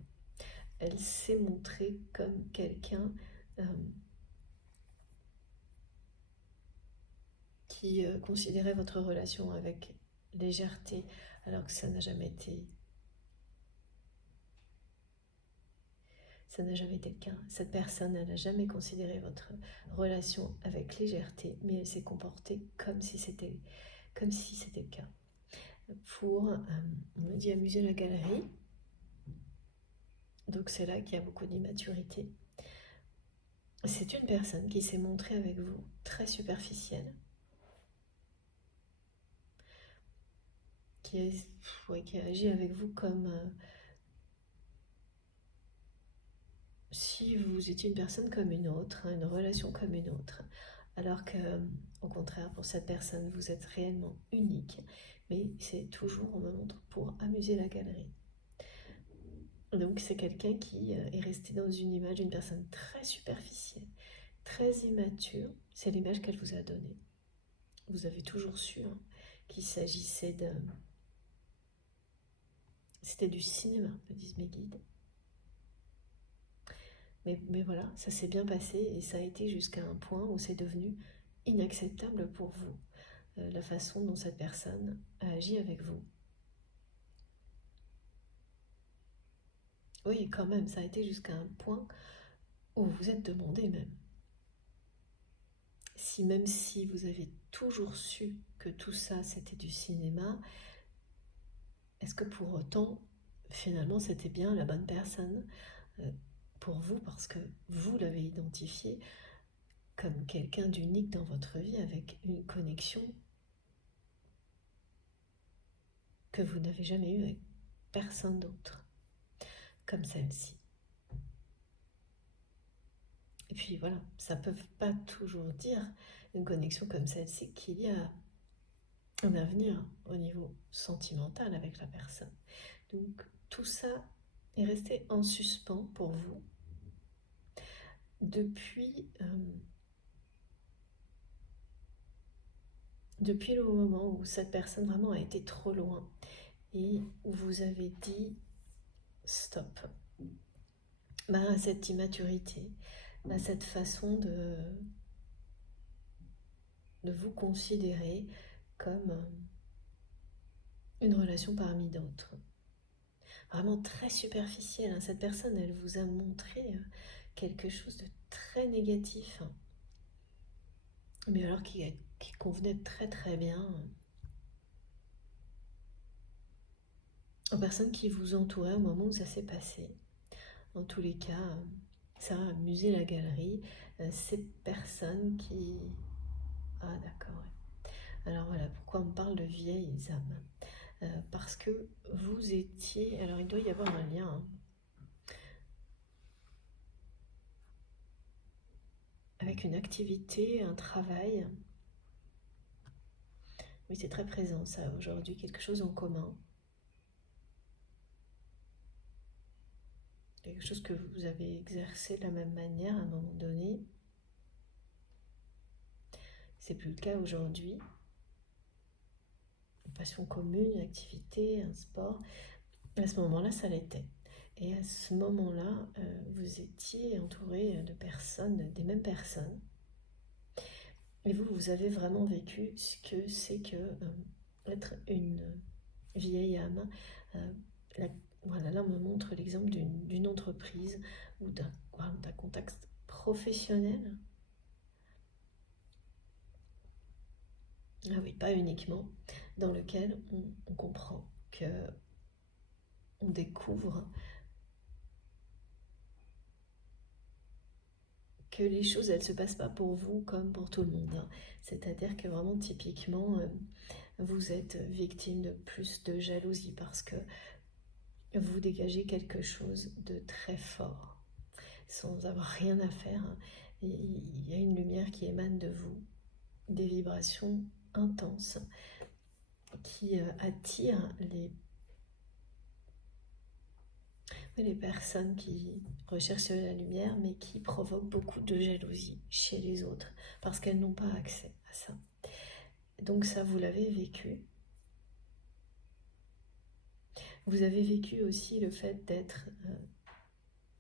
Elle s'est montrée comme quelqu'un qui considérait votre relation avec légèreté, alors que ça n'a jamais été... Ça n'a jamais été le cas. Cette personne, elle n'a jamais considéré votre relation avec légèreté, mais elle s'est comportée comme si c'était le cas. Pour, on me dit, amuser la galerie. Donc c'est là qu'il y a beaucoup d'immaturité. C'est une personne qui s'est montrée avec vous très superficielle, qui a agi avec vous comme si vous étiez une personne comme une autre, une relation comme une autre, alors que, au contraire, pour cette personne, vous êtes réellement unique, mais c'est toujours, on me montre, pour amuser la galerie. Donc c'est quelqu'un qui est resté dans une image d'une personne très superficielle, très immature, c'est l'image qu'elle vous a donnée. Vous avez toujours su qu'il s'agissait de... C'était du cinéma, me disent mes guides. Mais voilà, ça s'est bien passé et ça a été jusqu'à un point où c'est devenu inacceptable pour vous, la façon dont cette personne a agi avec vous. Oui, quand même, ça a été jusqu'à un point où vous vous êtes demandé même. Si même si vous avez toujours su que tout ça c'était du cinéma, est-ce que pour autant, finalement, c'était bien la bonne personne pour vous, parce que vous l'avez identifié comme quelqu'un d'unique dans votre vie, avec une connexion que vous n'avez jamais eue avec personne d'autre, comme celle-ci. Et puis voilà, ça ne peut pas toujours dire, une connexion comme celle-ci, qu'il y a un avenir au niveau sentimental avec la personne. Donc tout ça est resté en suspens pour vous depuis le moment où cette personne vraiment a été trop loin et où vous avez dit stop, à cette immaturité, à cette façon de vous considérer comme une relation parmi d'autres. Vraiment très superficielle, hein. Cette personne, elle vous a montré quelque chose de très négatif, hein. Mais alors qui convenait très très bien aux personnes qui vous entouraient au moment où ça s'est passé. En tous les cas, ça a amusé la galerie. Ces personnes qui... Ah d'accord. Alors voilà, pourquoi on parle de vieilles âmes, parce que vous étiez... Alors il doit y avoir un lien, hein, avec une activité, un travail. Oui, c'est très présent ça aujourd'hui, quelque chose en commun. Quelque chose que vous avez exercé de la même manière à un moment donné. C'est plus le cas aujourd'hui. Une passion commune, une activité, un sport. À ce moment-là, ça l'était. Et à ce moment-là, vous étiez entouré de personnes, des mêmes personnes. Et vous, vous avez vraiment vécu ce que c'est que être une vieille âme. Voilà, là, on me montre l'exemple d'une entreprise ou d'un contexte professionnel. Ah oui, pas uniquement, dans lequel on comprend que on découvre que les choses, elles ne se passent pas pour vous comme pour tout le monde, hein. C'est-à-dire que vraiment, typiquement, vous êtes victime de plus de jalousie parce que vous dégagez quelque chose de très fort, sans avoir rien à faire, hein. Il y a une lumière qui émane de vous, des vibrations intenses qui attirent les personnes qui recherchent la lumière, mais qui provoquent beaucoup de jalousie chez les autres, parce qu'elles n'ont pas accès à ça. Donc ça, vous l'avez vécu. Vous avez vécu aussi le fait d'être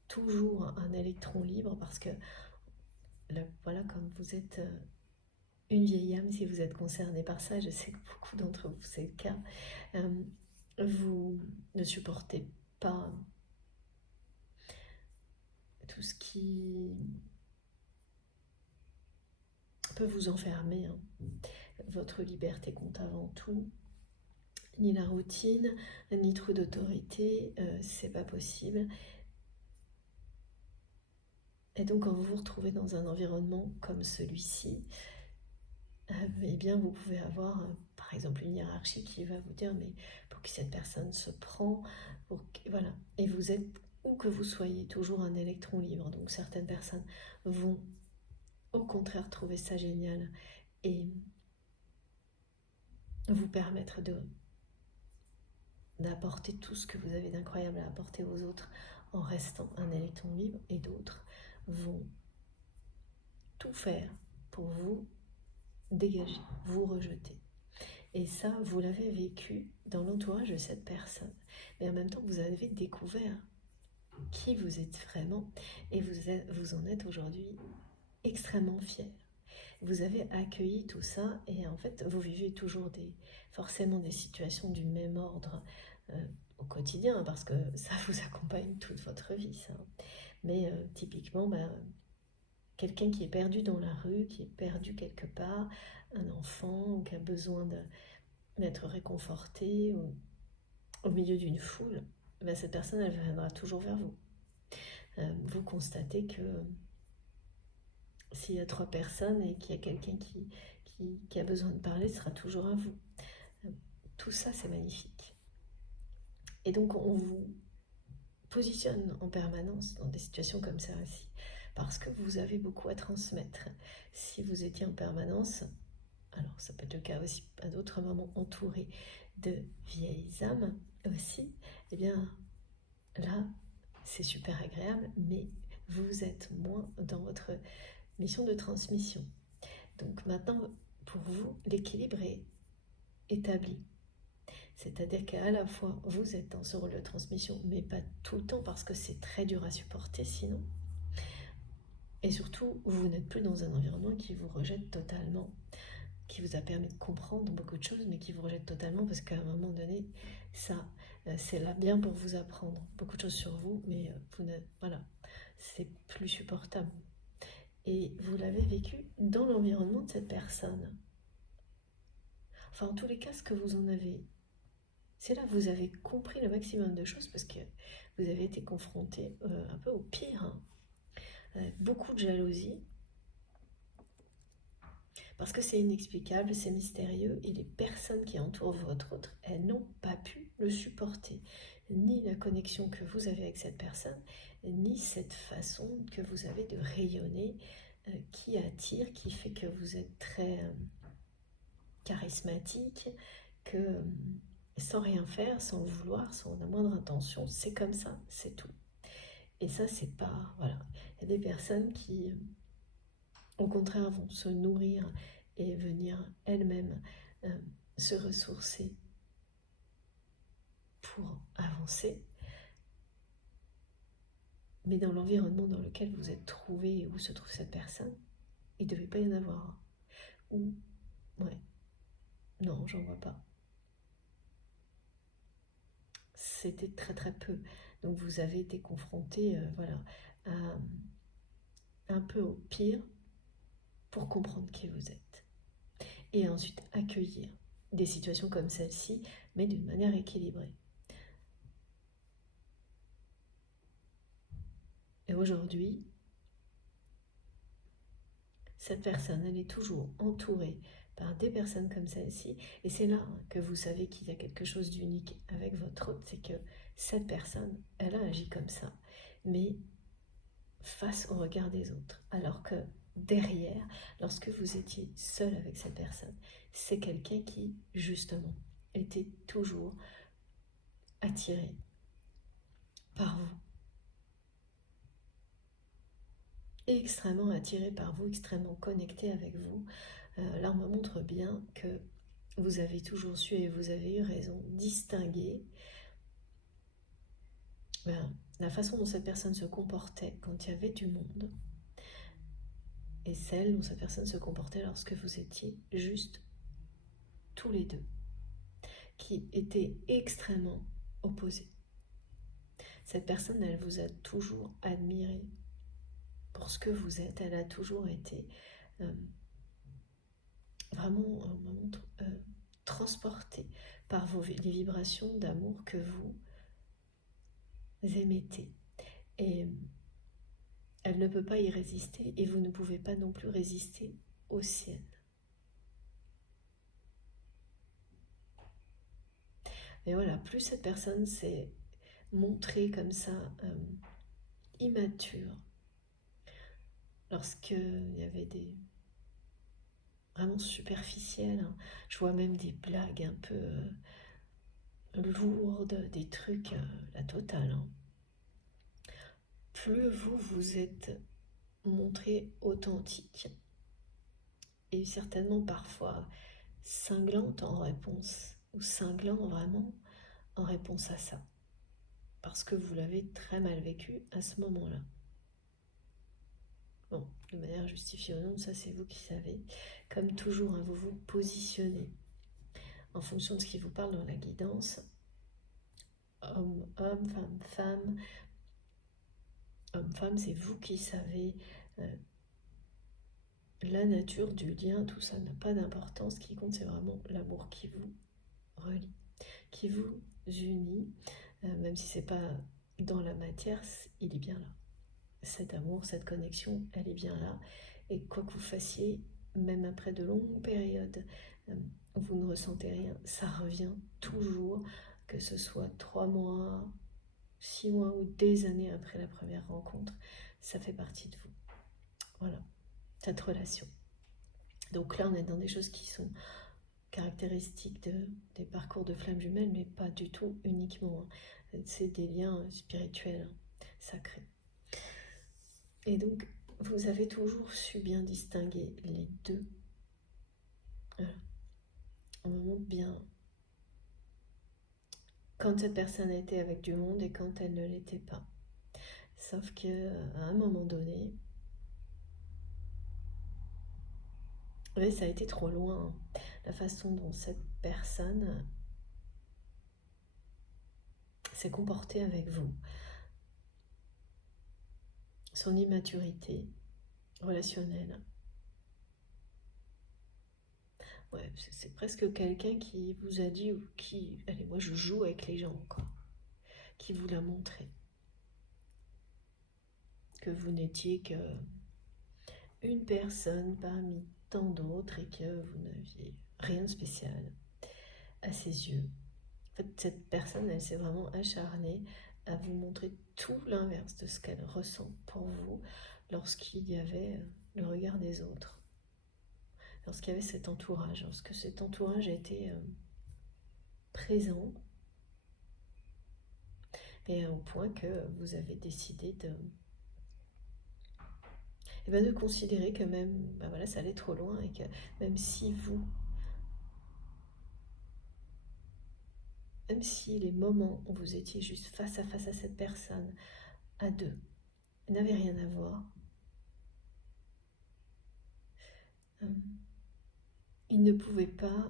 toujours un électron libre, parce que là, voilà, comme vous êtes une vieille âme, si vous êtes concerné par ça, je sais que beaucoup d'entre vous, c'est le cas, vous ne supportez pas tout ce qui peut vous enfermer, hein. Votre liberté compte avant tout. Ni la routine, ni trop d'autorité, c'est pas possible. Et donc quand vous vous retrouvez dans un environnement comme celui-ci, eh bien vous pouvez avoir par exemple une hiérarchie qui va vous dire mais pour qui cette personne se prend, voilà. Et vous êtes, où que vous soyez, toujours un électron libre. Donc certaines personnes vont au contraire trouver ça génial et vous permettre d'apporter tout ce que vous avez d'incroyable à apporter aux autres en restant un électron libre, et d'autres vont tout faire pour vous dégager, vous rejeter. Et ça, vous l'avez vécu dans l'entourage de cette personne. Mais en même temps, vous avez découvert qui vous êtes vraiment, et vous en êtes aujourd'hui extrêmement fier. Vous avez accueilli tout ça, et en fait, vous vivez toujours forcément des situations du même ordre au quotidien, parce que ça vous accompagne toute votre vie, ça. Mais typiquement, quelqu'un qui est perdu dans la rue, qui est perdu quelque part, un enfant qui a besoin d'être réconforté au milieu d'une foule, cette personne, elle viendra toujours vers vous. Vous constatez que s'il y a 3 personnes et qu'il y a quelqu'un qui a besoin de parler, ce sera toujours à vous. Tout ça, c'est magnifique. Et donc, on vous positionne en permanence dans des situations comme ça aussi, parce que vous avez beaucoup à transmettre. Si vous étiez en permanence, alors ça peut être le cas aussi à d'autres moments, entouré de vieilles âmes aussi, eh bien là, c'est super agréable, mais vous êtes moins dans votre mission de transmission. Donc maintenant, pour vous, l'équilibre est établi. C'est-à-dire qu'à la fois, vous êtes dans ce rôle de transmission, mais pas tout le temps, parce que c'est très dur à supporter sinon. Et surtout, vous n'êtes plus dans un environnement qui vous rejette totalement, qui vous a permis de comprendre beaucoup de choses, mais qui vous rejette totalement, parce qu'à un moment donné, ça, c'est là bien pour vous apprendre beaucoup de choses sur vous, mais voilà, c'est plus supportable. Et vous l'avez vécu dans l'environnement de cette personne. Enfin, en tous les cas, ce que vous en avez, c'est là que vous avez compris le maximum de choses, parce que vous avez été confronté un peu au pire, hein. Beaucoup de jalousie, parce que c'est inexplicable, c'est mystérieux, et les personnes qui entourent votre autre, elles n'ont pas pu le supporter. Ni la connexion que vous avez avec cette personne, ni cette façon que vous avez de rayonner, qui attire, qui fait que vous êtes très charismatique, que sans rien faire, sans le vouloir, sans la moindre intention, c'est comme ça, c'est tout. Et ça, c'est pas... Voilà. Il y a des personnes qui, au contraire, vont se nourrir et venir elles-mêmes se ressourcer pour avancer. Mais dans l'environnement dans lequel vous êtes trouvé et où se trouve cette personne, il ne devait pas y en avoir. Ou, ouais, non, j'en vois pas. C'était très très peu. Donc vous avez été confronté, voilà, un peu au pire pour comprendre qui vous êtes. Et ensuite accueillir des situations comme celle-ci, mais d'une manière équilibrée. Et aujourd'hui, cette personne, elle est toujours entourée par des personnes comme celle-ci. Et c'est là que vous savez qu'il y a quelque chose d'unique avec votre hôte, c'est que cette personne, elle a agi comme ça, mais face au regard des autres. Alors que derrière, lorsque vous étiez seul avec cette personne, c'est quelqu'un qui, justement, était toujours attiré par vous. Et extrêmement attiré par vous, extrêmement connecté avec vous. Là, on me montre bien que vous avez toujours su, et vous avez eu raison, distinguer la façon dont cette personne se comportait quand il y avait du monde, et celle dont cette personne se comportait lorsque vous étiez juste tous les deux, qui étaient extrêmement opposés. Cette personne, elle vous a toujours admiré pour ce que vous êtes. Elle a toujours été vraiment transportée par les vibrations d'amour que vous émettez. Et elle ne peut pas y résister, et vous ne pouvez pas non plus résister aux siennes. Mais voilà, plus cette personne s'est montrée comme ça, immature, lorsqu'il y avait des... vraiment superficielles, hein. Je vois même des blagues un peu lourdes, des trucs, la totale, hein. Plus vous vous êtes montré authentique, et certainement parfois cinglante en réponse, ou cinglant vraiment en réponse à ça, parce que vous l'avez très mal vécu à ce moment-là. Bon, de manière justifiée ou non, ça c'est vous qui savez. Comme toujours, hein, vous vous positionnez en fonction de ce qui vous parle dans la guidance. Homme, homme, femme, femme. Homme, femme, c'est vous qui savez la nature du lien, tout ça n'a pas d'importance. Ce qui compte, c'est vraiment l'amour qui vous relie, qui vous unit, même si c'est pas dans la matière, il est bien là. Cet amour, cette connexion, elle est bien là. Et quoi que vous fassiez, même après de longues périodes, vous ne ressentez rien, ça revient toujours, que ce soit 3 mois, 6 mois ou des années après la première rencontre, ça fait partie de vous. Voilà, cette relation. Donc là, on est dans des choses qui sont caractéristiques des parcours de flammes jumelles, mais pas du tout uniquement. C'est des liens spirituels, sacrés. Et donc, vous avez toujours su bien distinguer les deux. Voilà. On me montre bien quand cette personne était avec du monde et quand elle ne l'était pas. Sauf qu'à un moment donné, oui, ça a été trop loin. La façon dont cette personne s'est comportée avec vous, son immaturité relationnelle. Ouais, c'est presque quelqu'un qui vous a dit, ou qui, allez, moi je joue avec les gens, quoi, qui vous l'a montré. Que vous n'étiez qu'une personne parmi tant d'autres et que vous n'aviez rien de spécial à ses yeux. En fait, cette personne, elle s'est vraiment acharnée à vous montrer tout l'inverse de ce qu'elle ressent pour vous lorsqu'il y avait le regard des autres, lorsqu'il y avait cet entourage, lorsque cet entourage était présent, et au point que vous avez décidé de considérer que même, ben voilà, ça allait trop loin et que même si même si les moments où vous étiez juste face à cette personne, à deux, n'avaient rien à voir, euh, il ne pouvait pas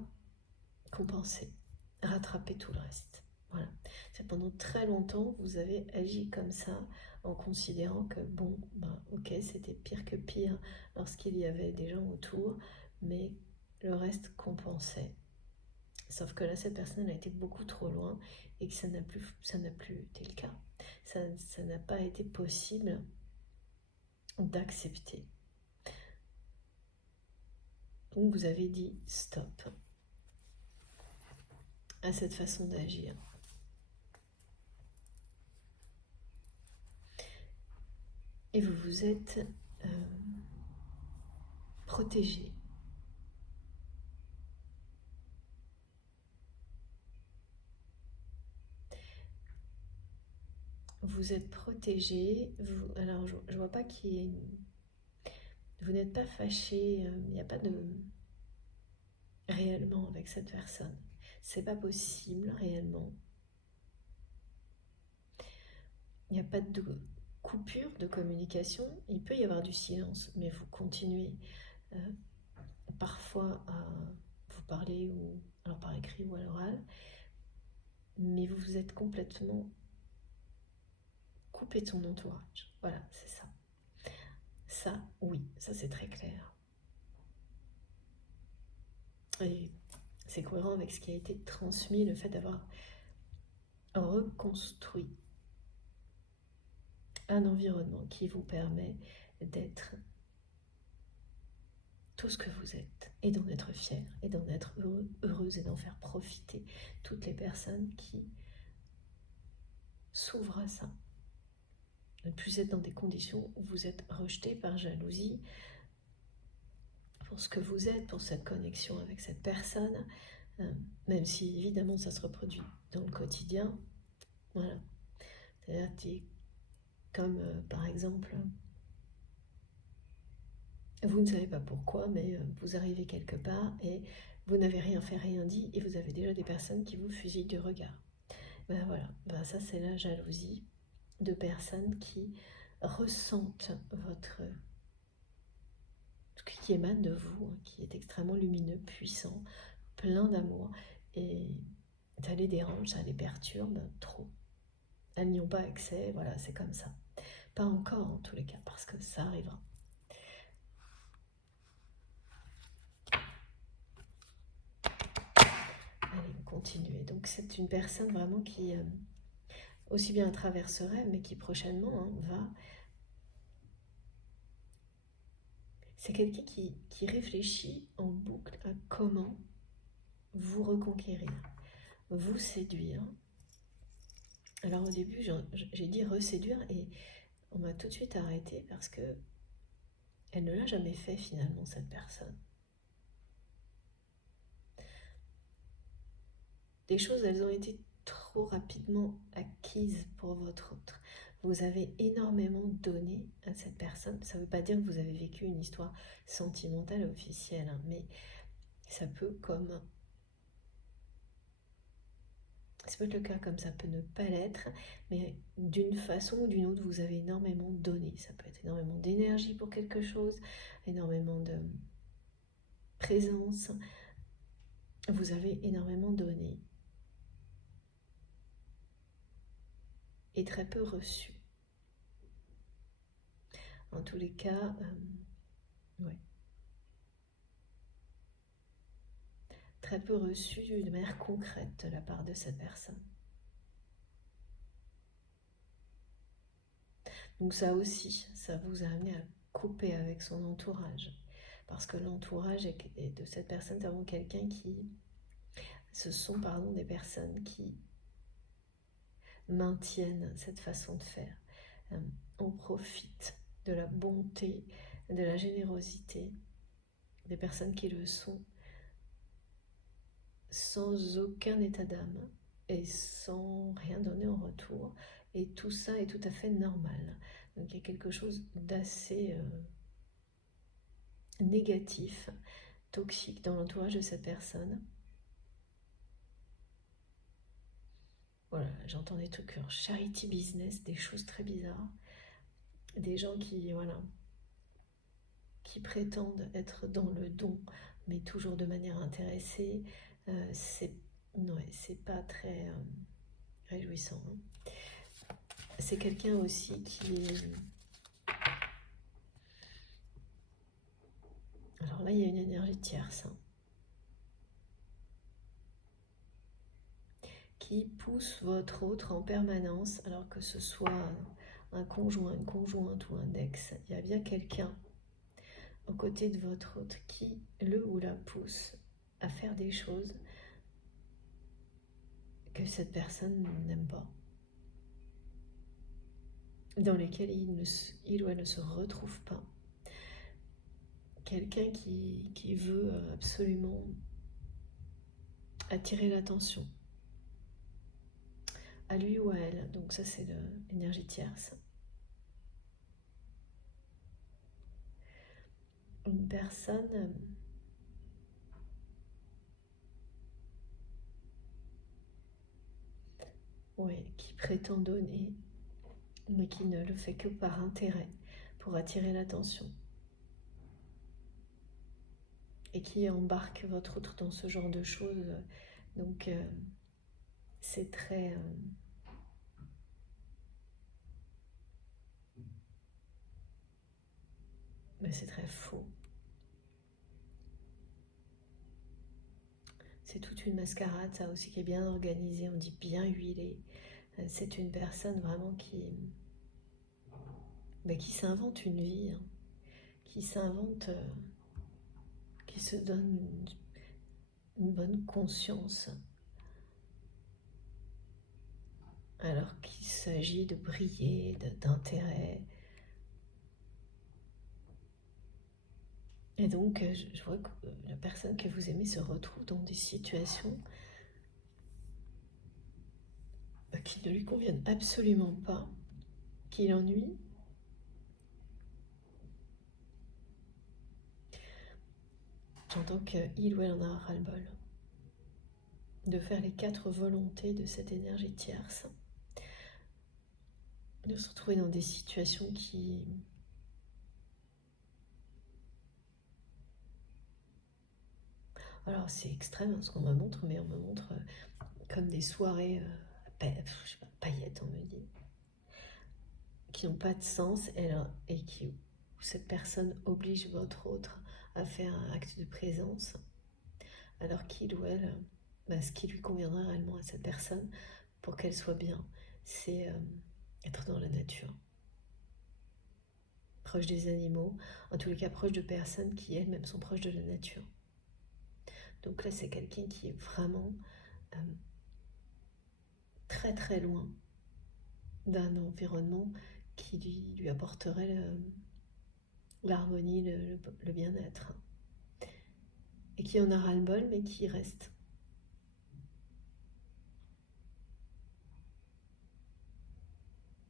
compenser, rattraper tout le reste. Voilà. C'est pendant très longtemps vous avez agi comme ça en considérant que bon, ben, ok, c'était pire que pire lorsqu'il y avait des gens autour, mais le reste compensait. Sauf que là, cette personne a été beaucoup trop loin et que ça n'a plus été le cas. Ça n'a pas été possible d'accepter. Donc vous avez dit stop à cette façon d'agir. Et vous vous êtes protégé. Vous êtes protégé. Alors, je ne vois pas qui est. Vous n'êtes pas fâché. Il n'y a pas de réellement avec cette personne. C'est pas possible réellement. Il n'y a pas de coupure de communication. Il peut y avoir du silence, mais vous continuez parfois à vous parler, ou alors par écrit ou à l'oral, mais vous vous êtes complètement coupé de son entourage. Voilà, c'est ça. Ça, oui, ça c'est très clair. Et c'est cohérent avec ce qui a été transmis, le fait d'avoir reconstruit un environnement qui vous permet d'être tout ce que vous êtes, et d'en être fier, et d'en être heureux, heureuse, et d'en faire profiter toutes les personnes qui s'ouvrent à ça. Ne plus être dans des conditions où vous êtes rejeté par jalousie pour ce que vous êtes, pour cette connexion avec cette personne, même si évidemment ça se reproduit dans le quotidien. Voilà. C'est-à-dire comme par exemple, vous ne savez pas pourquoi, mais vous arrivez quelque part et vous n'avez rien fait, rien dit, et vous avez déjà des personnes qui vous fusillent du regard. Ben voilà, ben ça c'est la jalousie de personnes qui ressentent votre ce qui émane de vous, qui est extrêmement lumineux, puissant, plein d'amour, et ça les dérange, ça les perturbe trop. Elles n'y ont pas accès, voilà, c'est comme ça. Pas encore en tous les cas, parce que ça arrivera. Allez, on continue. Donc c'est une personne vraiment qui aussi bien traverserait, mais qui prochainement va... C'est quelqu'un qui réfléchit en boucle à comment vous reconquérir, vous séduire. Alors au début, j'ai dit reséduire, et on m'a tout de suite arrêté parce que elle ne l'a jamais fait finalement, cette personne. Des choses, elles ont été trop rapidement acquises pour votre autre. Vous avez énormément donné à cette personne. Ça ne veut pas dire que vous avez vécu une histoire sentimentale officielle, mais Ça peut être le cas comme ça peut ne pas l'être, mais d'une façon ou d'une autre, vous avez énormément donné. Ça peut être énormément d'énergie pour quelque chose, énormément de présence. Vous avez énormément donné et très peu reçu. En tous les cas, ouais. Très peu reçu de manière concrète de la part de cette personne. Donc ça aussi, ça vous a amené à couper avec son entourage. Parce que l'entourage de cette personne, c'est vraiment quelqu'un qui... Ce sont, des personnes qui maintiennent cette façon de faire. On profite de la bonté, de la générosité des personnes qui le sont, sans aucun état d'âme et sans rien donner en retour. Et tout ça est tout à fait normal. Donc il y a quelque chose d'assez négatif, toxique dans l'entourage de cette personne. Voilà, j'entends des trucs en charity business, des choses très bizarres. Des gens qui prétendent être dans le don, mais toujours de manière intéressée. C'est pas très réjouissant. Hein. C'est quelqu'un aussi qui est... Alors là, il y a une énergie tierce. Hein, qui pousse votre autre en permanence, alors que ce soit un conjoint, une conjointe ou un ex. Il y a bien quelqu'un aux côtés de votre autre qui le ou la pousse à faire des choses que cette personne n'aime pas, dans lesquelles il ou elle ne se retrouve pas. Quelqu'un qui veut absolument attirer l'attention à lui ou à elle. Donc ça, c'est l'énergie tierce. Une personne qui prétend donner, mais qui ne le fait que par intérêt, pour attirer l'attention. Et qui embarque votre autre dans ce genre de choses. Donc c'est très... c'est très faux. C'est toute une mascarade, ça aussi, qui est bien organisée, on dit bien huilée. C'est une personne vraiment qui s'invente une vie, hein, qui s'invente, qui se donne une bonne conscience, alors qu'il s'agit de briller, d'intérêt. Et donc, je vois que la personne que vous aimez se retrouve dans des situations qui ne lui conviennent absolument pas, qui l'ennuient. J'entends qu'il ou elle en a ras-le-bol de faire les 4 volontés de cette énergie tierce, de se retrouver dans des situations qui... Alors c'est extrême ce qu'on me montre, mais on me montre comme des soirées paillettes, on me dit, qui n'ont pas de sens, et où cette personne oblige votre autre à faire un acte de présence, alors qu'il ou elle, ce qui lui conviendrait réellement à cette personne pour qu'elle soit bien, c'est être dans la nature, proche des animaux, en tous les cas proche de personnes qui elles-mêmes sont proches de la nature. Donc là, c'est quelqu'un qui est vraiment très très loin d'un environnement qui lui apporterait l'harmonie, le bien-être. Et qui en a ras-le-bol, mais qui reste.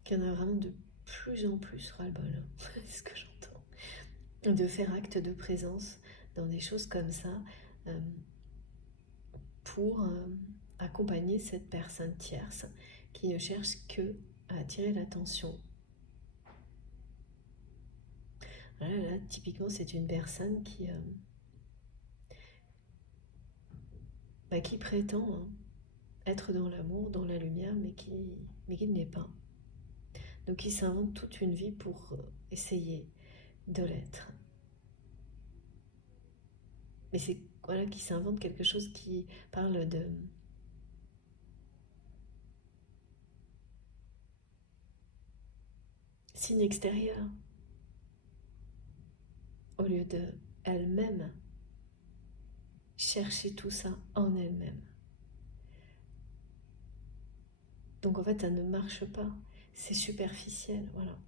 Qui en a vraiment de plus en plus ras-le-bol, c'est ce que j'entends. De faire acte de présence dans des choses comme ça, pour accompagner cette personne tierce qui ne cherche que à attirer l'attention. Voilà, là, typiquement, c'est une personne qui prétend être dans l'amour, dans la lumière, mais qui ne l'est pas. Donc il s'invente toute une vie pour essayer de l'être. Mais c'est voilà qui s'invente quelque chose qui parle de signe extérieur au lieu de elle-même chercher tout ça en elle-même. Donc en fait ça ne marche pas, c'est superficiel, voilà.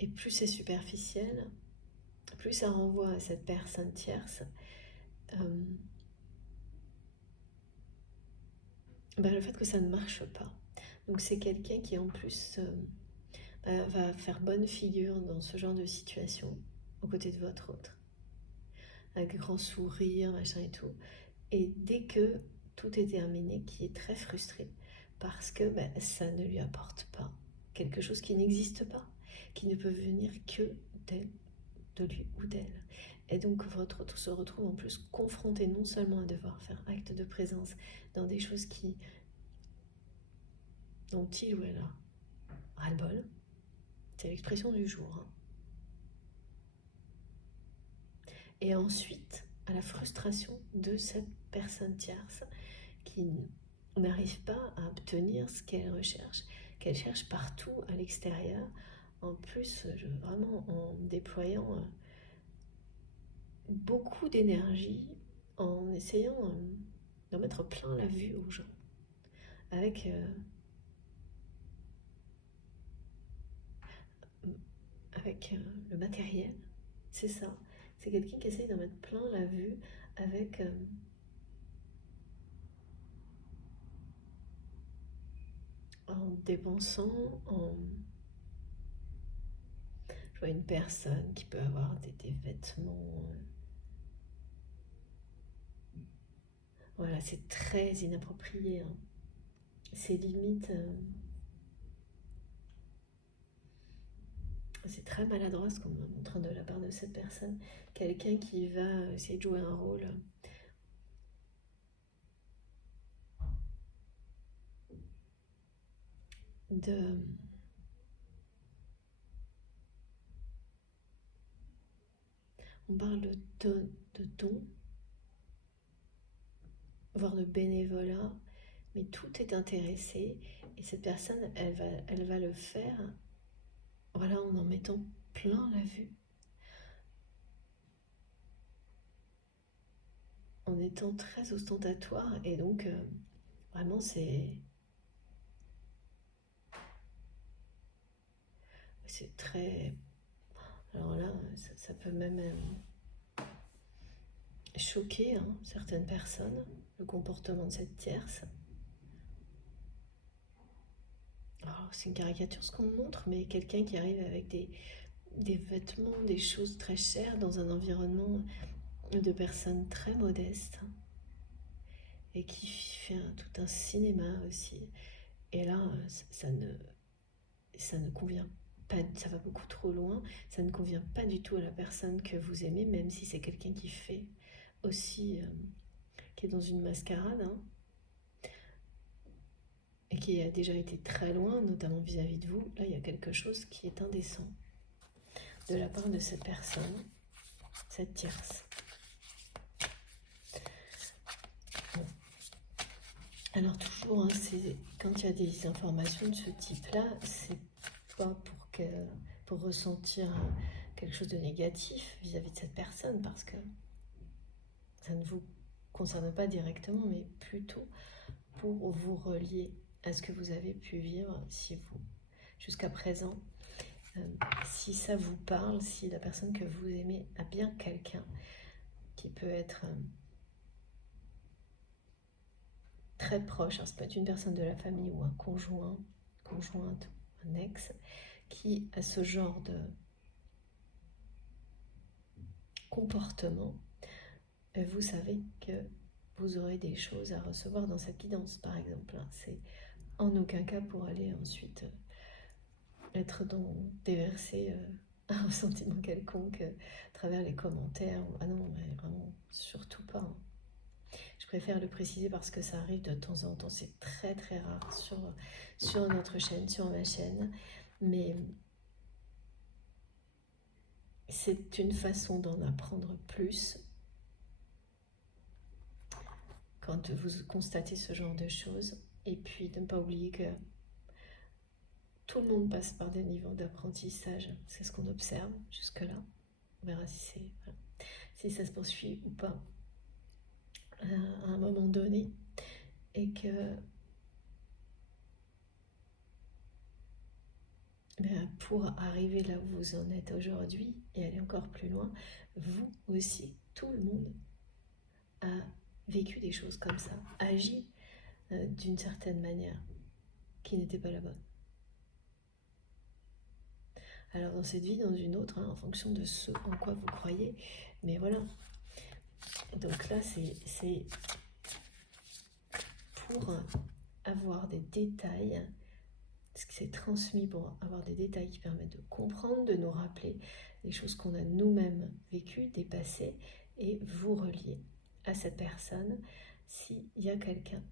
Et plus c'est superficiel, plus ça renvoie à cette personne tierce le fait que ça ne marche pas. Donc c'est quelqu'un qui en plus va faire bonne figure dans ce genre de situation aux côtés de votre autre, avec grand sourire, machin et tout. Et dès que tout est terminé, qui est très frustré parce que ça ne lui apporte pas quelque chose qui n'existe pas, qui ne peut venir que d'elle, de lui ou d'elle. Et donc votre autre se retrouve en plus confronté non seulement à devoir faire acte de présence dans des choses dont il ou elle a ras-le-bol, c'est l'expression du jour, hein. Et ensuite à la frustration de cette personne tierce qui n'arrive pas à obtenir ce qu'elle recherche, qu'elle cherche partout à l'extérieur, en plus vraiment en déployant beaucoup d'énergie, en essayant d'en mettre plein la vue aux gens, avec le matériel, c'est ça. C'est quelqu'un qui essaye d'en mettre plein la vue avec en dépensant, je vois une personne qui peut avoir des vêtements. Voilà, c'est très inapproprié, hein. C'est limite. C'est très maladroit ce qu'on me montre de la part de cette personne. Quelqu'un qui va essayer de jouer un rôle de. On parle de don, voire de bénévolat, mais tout est intéressé et cette personne, elle va le faire, voilà, en mettant plein la vue, en étant très ostentatoire et donc vraiment c'est très. Alors là, ça peut même choquer certaines personnes, le comportement de cette tierce. Alors, c'est une caricature ce qu'on me montre, mais quelqu'un qui arrive avec des vêtements, des choses très chères dans un environnement de personnes très modestes et qui fait tout un cinéma aussi. Et là, ça ne convient pas, ça va beaucoup trop loin, ça ne convient pas du tout à la personne que vous aimez, même si c'est quelqu'un qui fait aussi, qui est dans une mascarade, hein, et qui a déjà été très loin, notamment vis-à-vis de vous. Là, il y a quelque chose qui est indécent de la part de cette personne, cette tierce. Bon. Alors toujours, quand il y a des informations de ce type-là, c'est pas pour ressentir quelque chose de négatif vis-à-vis de cette personne, parce que ça ne vous concerne pas directement, mais plutôt pour vous relier à ce que vous avez pu vivre jusqu'à présent. Si ça vous parle, si la personne que vous aimez a bien quelqu'un qui peut être très proche, ça peut être une personne de la famille ou un conjoint, conjointe, un ex, qui a ce genre de comportement, vous savez que vous aurez des choses à recevoir dans cette guidance, par exemple. C'est en aucun cas pour aller ensuite être déverser un sentiment quelconque à travers les commentaires. Ah non, mais vraiment, surtout pas. Je préfère le préciser parce que ça arrive de temps en temps. C'est très très rare sur notre chaîne, sur ma chaîne. Mais c'est une façon d'en apprendre plus quand vous constatez ce genre de choses. Et puis de ne pas oublier que tout le monde passe par des niveaux d'apprentissage. C'est ce qu'on observe jusque-là. On verra si ça se poursuit ou pas à un moment donné. Et que pour arriver là où vous en êtes aujourd'hui et aller encore plus loin, vous aussi, tout le monde a vécu des choses comme ça, agi d'une certaine manière qui n'était pas la bonne. Alors dans cette vie, dans une autre, en fonction de ce en quoi vous croyez, mais voilà. Donc là, c'est pour avoir des détails, ce qui s'est transmis, pour avoir des détails qui permettent de comprendre, de nous rappeler les choses qu'on a nous-mêmes vécues, dépassées, et vous relier à cette personne s'il y a quelqu'un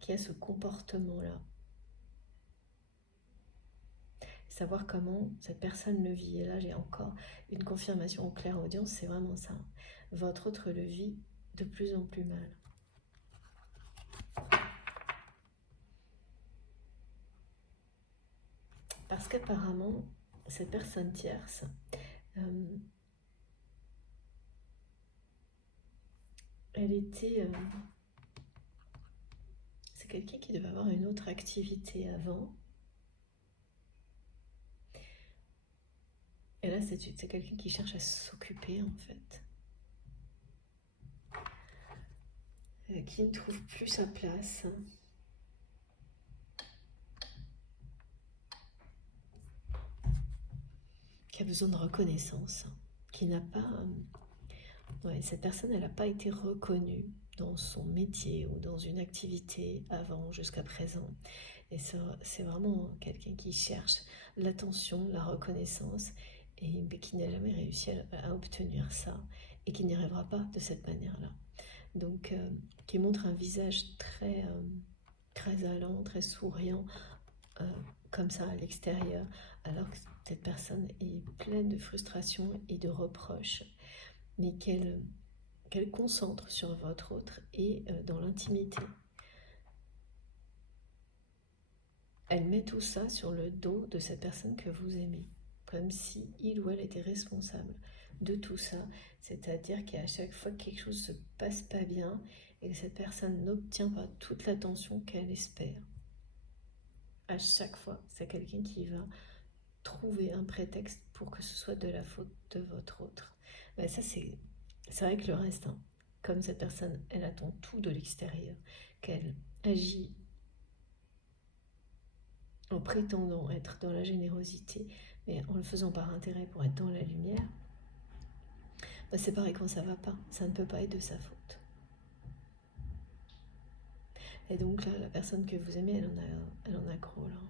qui a ce comportement-là. Savoir comment cette personne le vit. Et là, j'ai encore une confirmation en claire audience, c'est vraiment ça. Votre autre le vit de plus en plus mal. Parce qu'apparemment, cette personne tierce elle était... c'est quelqu'un qui devait avoir une autre activité avant. Et là, c'est quelqu'un qui cherche à s'occuper, en fait. Qui ne trouve plus sa place. Qui a besoin de reconnaissance. Qui n'a pas... cette personne, elle n'a pas été reconnue dans son métier ou dans une activité avant, jusqu'à présent. Et c'est vraiment quelqu'un qui cherche l'attention, la reconnaissance, et qui n'a jamais réussi à obtenir ça, et qui n'y arrivera pas de cette manière-là. Donc, qui montre un visage très allant, très souriant, comme ça à l'extérieur, alors que cette personne est pleine de frustration et de reproches, mais qu'elle concentre sur votre autre et dans l'intimité. Elle met tout ça sur le dos de cette personne que vous aimez, comme si il ou elle était responsable de tout ça, c'est-à-dire qu'à chaque fois que quelque chose se passe pas bien et que cette personne n'obtient pas toute l'attention qu'elle espère, à chaque fois, c'est quelqu'un qui va trouver un prétexte pour que ce soit de la faute de votre autre. Ça, c'est vrai que le reste, comme cette personne, elle attend tout de l'extérieur, qu'elle agit en prétendant être dans la générosité, mais en le faisant par intérêt pour être dans la lumière, c'est pareil quand ça va pas, ça ne peut pas être de sa faute. Et donc là, la personne que vous aimez, elle en a gros là.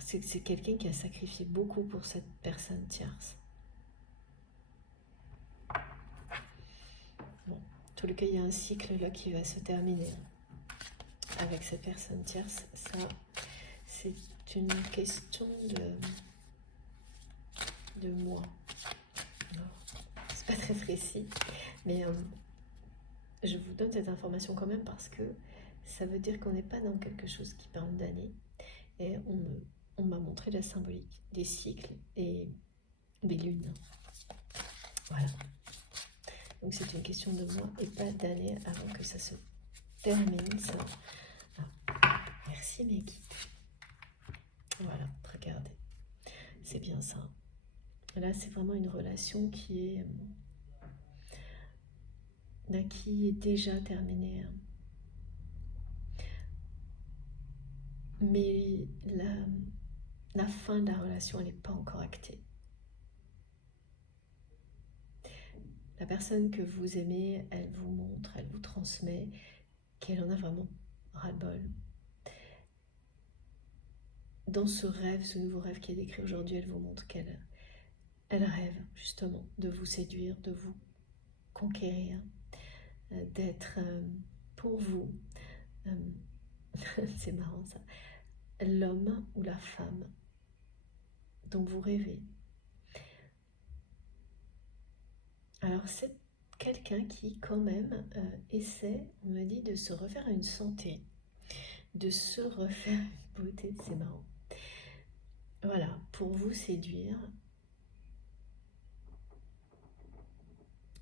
C'est quelqu'un qui a sacrifié beaucoup pour cette personne tierce. Bon, en tous les cas, il y a un cycle là qui va se terminer avec cette personne tierce. Ça, c'est une question de moi. C'est pas très précis, mais je vous donne cette information quand même parce que ça veut dire qu'on n'est pas dans quelque chose qui parle d'années. Et on m'a montré la symbolique des cycles et des lunes. Voilà. Donc c'est une question de mois et pas d'années avant que ça se termine. Ça. Ah, merci mes guides. Voilà, regardez. C'est bien ça. Là, c'est vraiment une relation qui est déjà terminée. Mais la fin de la relation, elle n'est pas encore actée. La personne que vous aimez, elle vous montre, elle vous transmet qu'elle en a vraiment ras-le-bol. Dans ce rêve, ce nouveau rêve qui est décrit aujourd'hui, elle vous montre qu'elle rêve justement de vous séduire, de vous conquérir, d'être pour vous, c'est marrant ça, l'homme ou la femme dont vous rêvez. Alors c'est quelqu'un qui quand même essaie, on me dit, de se refaire une santé, de se refaire une beauté, c'est marrant. Voilà, pour vous séduire.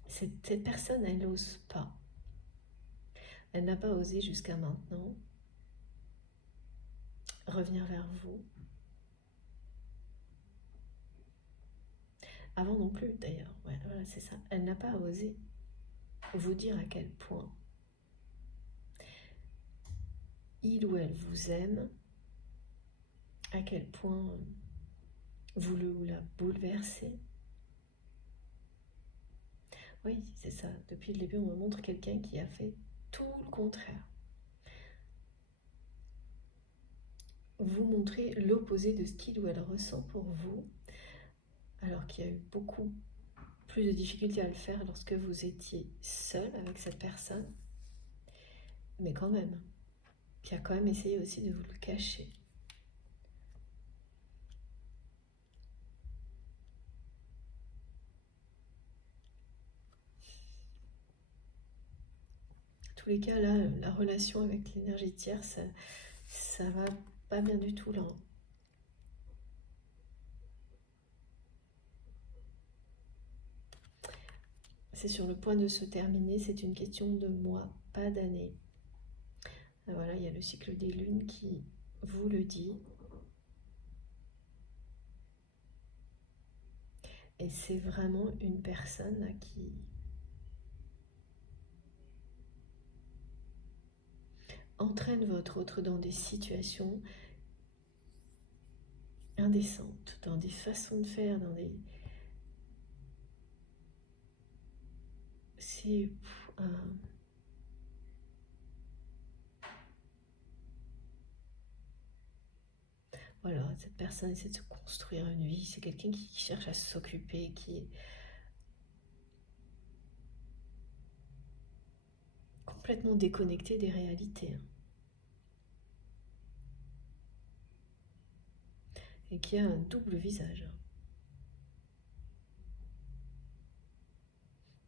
Cette personne, elle n'ose pas. Elle n'a pas osé jusqu'à maintenant revenir vers vous. Avant non plus d'ailleurs, ouais, voilà, c'est ça. Elle n'a pas osé vous dire à quel point il ou elle vous aime, à quel point vous le ou la bouleversez. Oui, c'est ça. Depuis le début, on me montre quelqu'un qui a fait tout le contraire. Vous montrez l'opposé de ce qu'il ou elle ressent pour vous, alors qu'il y a eu beaucoup plus de difficultés à le faire lorsque vous étiez seul avec cette personne, mais quand même, qui a quand même essayé aussi de vous le cacher. En tous les cas, là, la relation avec l'énergie tierce, ça va pas bien du tout là. C'est sur le point de se terminer, c'est une question de mois, pas d'années. Voilà, il y a le cycle des lunes qui vous le dit. Et c'est vraiment une personne là, qui entraîne votre autre dans des situations indécentes, dans des façons de faire, dans des... C'est voilà, cette personne essaie de se construire une vie, c'est quelqu'un qui cherche à s'occuper, qui est complètement déconnecté des réalités. Et qui a un double visage.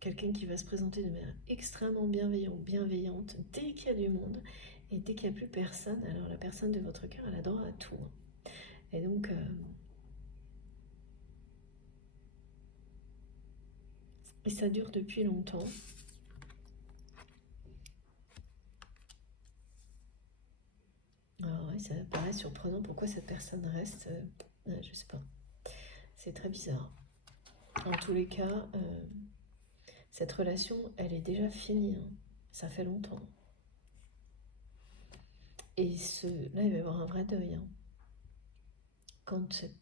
Quelqu'un qui va se présenter de manière extrêmement bienveillante dès qu'il y a du monde, et dès qu'il n'y a plus personne, alors la personne de votre cœur, elle a droit à tout. Et donc, et ça dure depuis longtemps. Alors oui, ça paraît surprenant pourquoi cette personne reste, je sais pas. C'est très bizarre. En tous les cas, cette relation, elle est déjà finie. Hein. Ça fait longtemps. Et là, il va y avoir un vrai deuil. Hein. Quand cette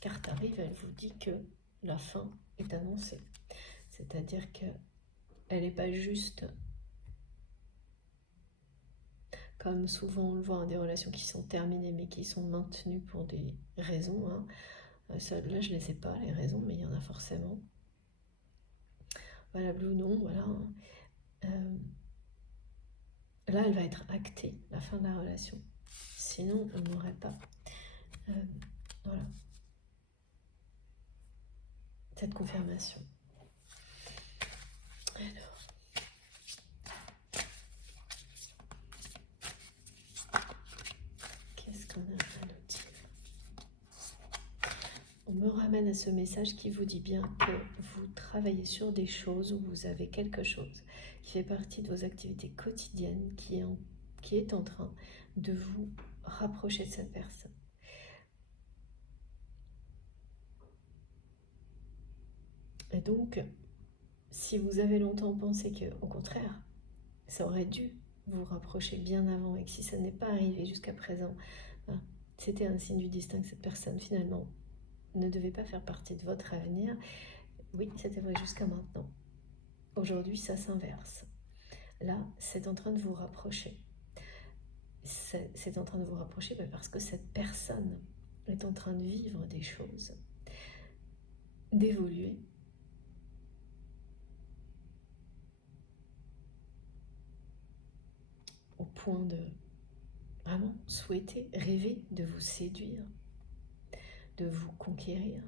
carte arrive, elle vous dit que la fin est annoncée. C'est-à-dire qu'elle n'est pas juste, comme souvent on le voit, des relations qui sont terminées mais qui sont maintenues pour des raisons. Hein. Ça, là, je ne les sais pas, les raisons, mais il y en a forcément. Valable ou non, voilà. Là, elle va être actée, la fin de la relation. Sinon, on n'aurait pas voilà, cette confirmation. Alors, qu'est-ce qu'on a à nous dire? On me ramène à ce message qui vous dit bien que vous travaillez sur des choses, où vous avez quelque chose qui fait partie de vos activités quotidiennes, qui est en train de vous rapprocher de cette personne. Et donc, si vous avez longtemps pensé que, au contraire, ça aurait dû vous rapprocher bien avant et que si ça n'est pas arrivé jusqu'à présent, ben, c'était un signe du destin que cette personne finalement ne devait pas faire partie de votre avenir. Oui, c'était vrai jusqu'à maintenant. Aujourd'hui, ça s'inverse. Là, c'est en train de vous rapprocher. C'est en train de vous rapprocher parce que cette personne est en train de vivre des choses, d'évoluer, au point de vraiment souhaiter, rêver de vous séduire, de vous conquérir.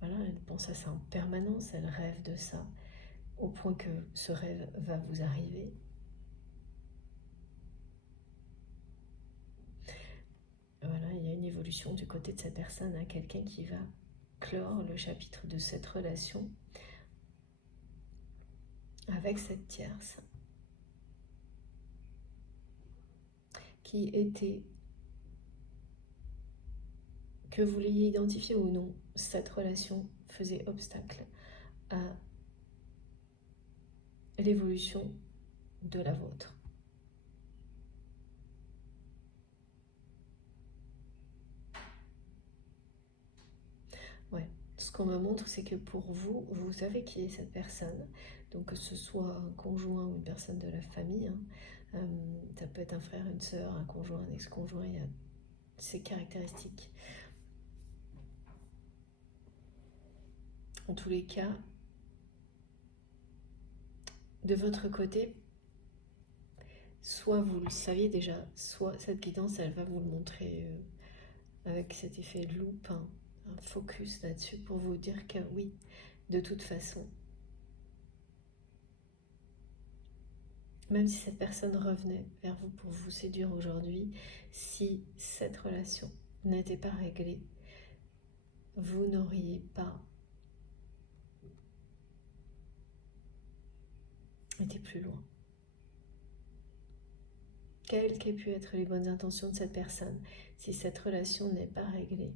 Voilà, elle pense à ça en permanence, elle rêve de ça, au point que ce rêve va vous arriver. Voilà, il y a une évolution du côté de cette personne, hein, quelqu'un qui va clore le chapitre de cette relation avec cette tierce qui était, que vous l'ayez identifié ou non, cette relation faisait obstacle à l'évolution de la vôtre. Ouais, ce qu'on me montre, c'est que pour vous, vous savez qui est cette personne. Donc que ce soit un conjoint ou une personne de la famille, hein, ça peut être un frère, une sœur, un conjoint, un ex-conjoint, il y a ces caractéristiques. En tous les cas, de votre côté, soit vous le saviez déjà, soit cette guidance, elle va vous le montrer avec cet effet de loupe, hein, un focus là-dessus pour vous dire que oui, de toute façon, même si cette personne revenait vers vous pour vous séduire aujourd'hui, si cette relation n'était pas réglée, vous n'auriez pas été plus loin. Quelles qu'aient pu être les bonnes intentions de cette personne, si cette relation n'est pas réglée,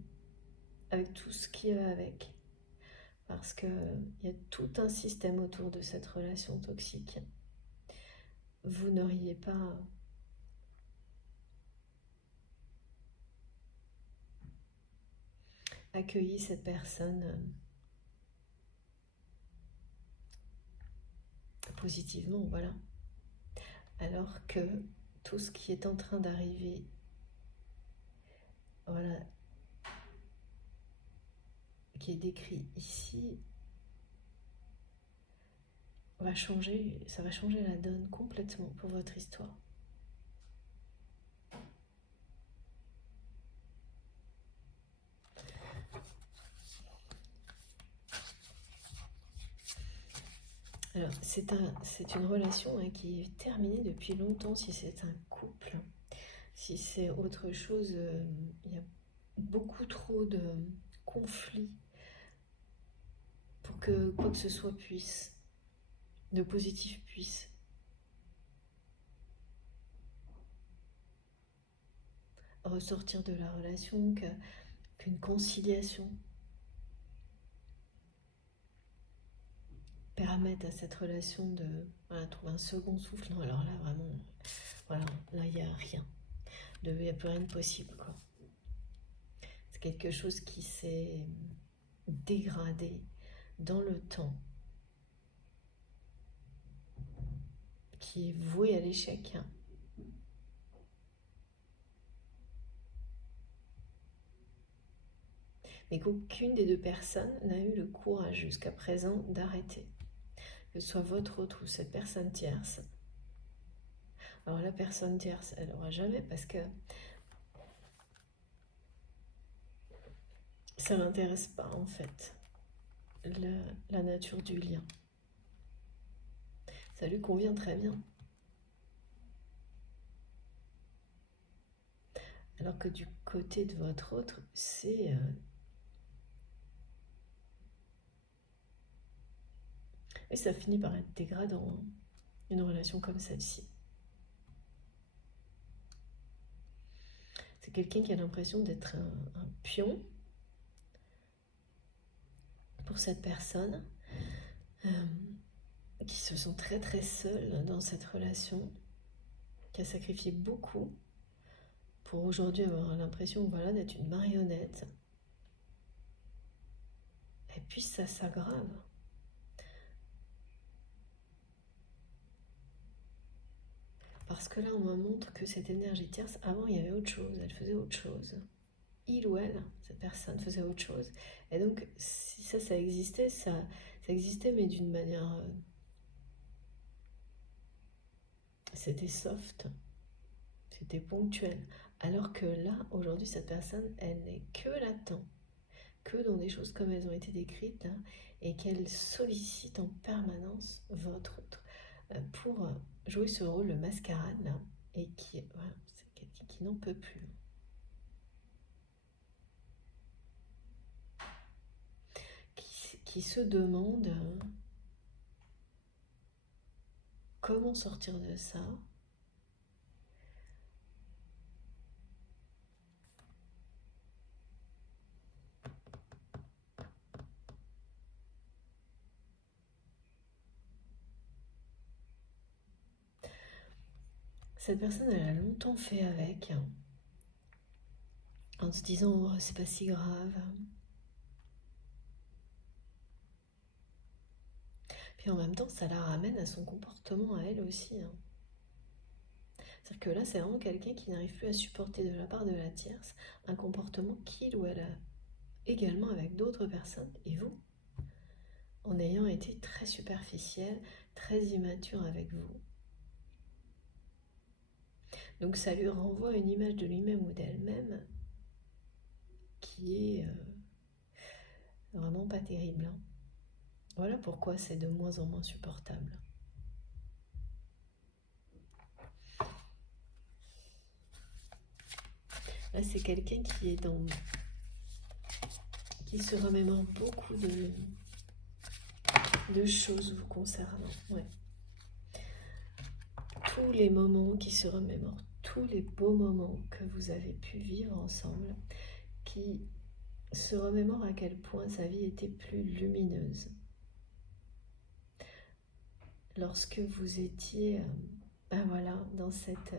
avec tout ce qui va avec, parce qu'il y a tout un système autour de cette relation toxique, vous n'auriez pas accueilli cette personne positivement, voilà. Alors que tout ce qui est en train d'arriver, voilà, qui est décrit ici, va changer, ça va changer la donne complètement pour votre histoire. Alors, c'est une relation hein, qui est terminée depuis longtemps, si c'est un couple. Si c'est autre chose, il y a beaucoup trop de conflits pour que quoi que ce soit de positif puisse ressortir de la relation, qu'une conciliation permette à cette relation de trouver un second souffle. Non, alors là, vraiment, voilà, là, il n'y a rien. Il n'y a plus rien de possible, quoi. C'est quelque chose qui s'est dégradé dans le temps, qui est voué à l'échec. Mais qu'aucune des deux personnes n'a eu le courage jusqu'à présent d'arrêter. Que ce soit votre autre ou cette personne tierce. Alors la personne tierce, elle n'aura jamais parce que ça ne l'intéresse pas en fait, la nature du lien. Ça lui convient très bien. Alors que du côté de votre autre, c'est... et ça finit par être dégradant, hein, une relation comme celle-ci. C'est quelqu'un qui a l'impression d'être un pion pour cette personne, qui se sent très très seule dans cette relation, qui a sacrifié beaucoup pour aujourd'hui avoir l'impression voilà, d'être une marionnette. Et puis ça s'aggrave. Parce que là, on me montre que cette énergie tierce, avant, il y avait autre chose, elle faisait autre chose. Il ou elle, cette personne, faisait autre chose. Et donc, si ça existait, ça existait, mais d'une manière... c'était soft, c'était ponctuel. Alors que là, aujourd'hui, cette personne, elle n'est que là-dedans, que dans des choses comme elles ont été décrites, là, et qu'elle sollicite en permanence votre autre pour jouer ce rôle de mascarade, là, et qui, voilà, c'est quelqu'un qui n'en peut plus. Qui se demande comment sortir de ça. Cette personne, elle a longtemps fait avec, en se disant oh, c'est pas si grave. Puis en même temps, ça la ramène à son comportement à elle aussi. C'est-à-dire que là, c'est vraiment quelqu'un qui n'arrive plus à supporter de la part de la tierce un comportement qu'il ou elle a également avec d'autres personnes, et vous, en ayant été très superficiel, très immature avec vous. Donc ça lui renvoie une image de lui-même ou d'elle-même qui est vraiment pas terrible. Voilà pourquoi c'est de moins en moins supportable. Là, c'est quelqu'un qui est qui se remémore beaucoup de choses vous concernant. Ouais. Tous les moments qui se remémorent, tous les beaux moments que vous avez pu vivre ensemble, qui se remémore à quel point sa vie était plus lumineuse. Lorsque vous étiez ben voilà, dans cette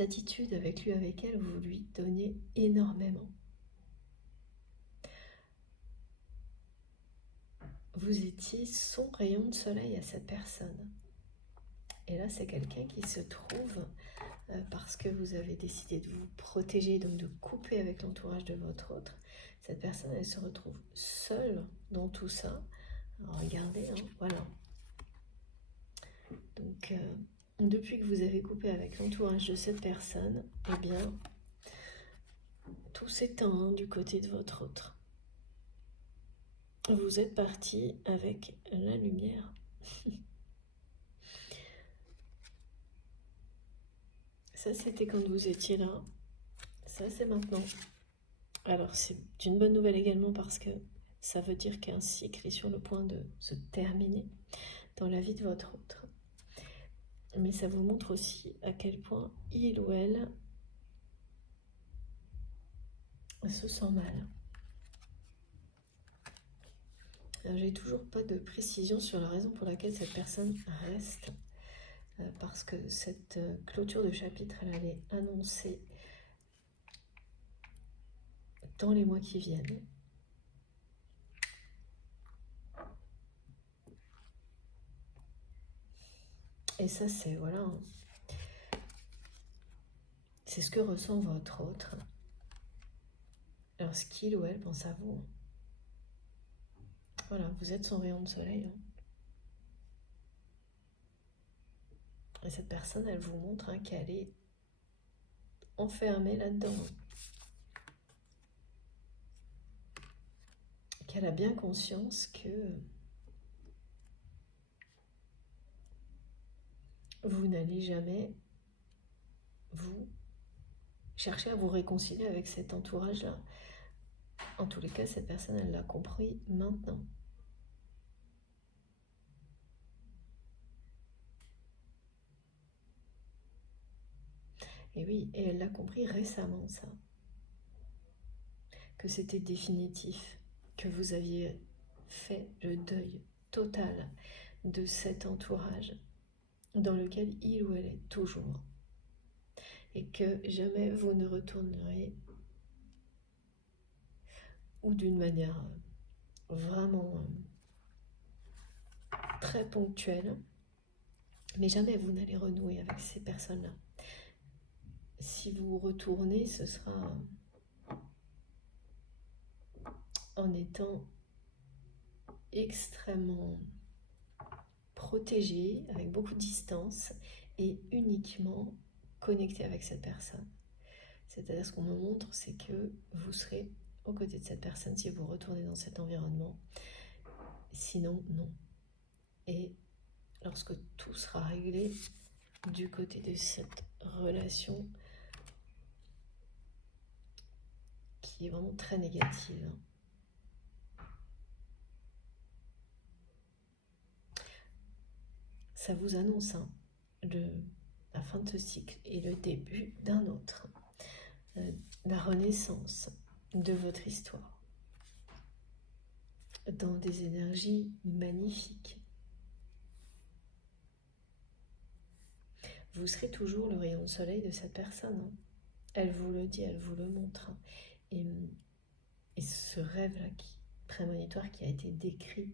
attitude avec lui, avec elle, vous lui donniez énormément. Vous étiez son rayon de soleil à cette personne. Et là, c'est quelqu'un qui se trouve, parce que vous avez décidé de vous protéger, donc de couper avec l'entourage de votre autre. Cette personne, elle se retrouve seule dans tout ça. Alors, regardez, voilà. Donc, depuis que vous avez coupé avec l'entourage de cette personne, eh bien, tout s'éteint du côté de votre autre. Vous êtes parti avec la lumière. Ça, c'était quand vous étiez là. Ça, c'est maintenant. Alors, c'est une bonne nouvelle également parce que ça veut dire qu'un cycle est sur le point de se terminer dans la vie de votre autre. Mais ça vous montre aussi à quel point il ou elle se sent mal. J'ai toujours pas de précision sur la raison pour laquelle cette personne reste, parce que cette clôture de chapitre, elle allait annoncer dans les mois qui viennent. Et ça, c'est, voilà, c'est ce que ressent votre autre lorsqu'il ou elle pense à vous. Voilà, vous êtes son rayon de soleil. Et cette personne, elle vous montre qu'elle est enfermée là-dedans. Qu'elle a bien conscience que vous n'allez jamais vous chercher à vous réconcilier avec cet entourage-là. En tous les cas, cette personne, elle l'a compris maintenant. Et oui, et elle l'a compris récemment, ça. Que c'était définitif, que vous aviez fait le deuil total de cet entourage dans lequel il ou elle est toujours. Et que jamais vous ne retournerez ou d'une manière vraiment très ponctuelle, mais jamais vous n'allez renouer avec ces personnes-là. Si vous retournez, ce sera en étant extrêmement protégé, avec beaucoup de distance et uniquement connecté avec cette personne. C'est-à-dire ce qu'on me montre, c'est que vous serez aux côtés de cette personne si vous retournez dans cet environnement. Sinon, non. Et lorsque tout sera réglé du côté de cette relation qui est vraiment très négative, ça vous annonce la fin de ce cycle et le début d'un autre, la renaissance de votre histoire dans des énergies magnifiques. Vous serez toujours le rayon de soleil de cette personne. Elle vous le dit, elle vous le montre. Et ce rêve-là prémonitoire qui a été décrit,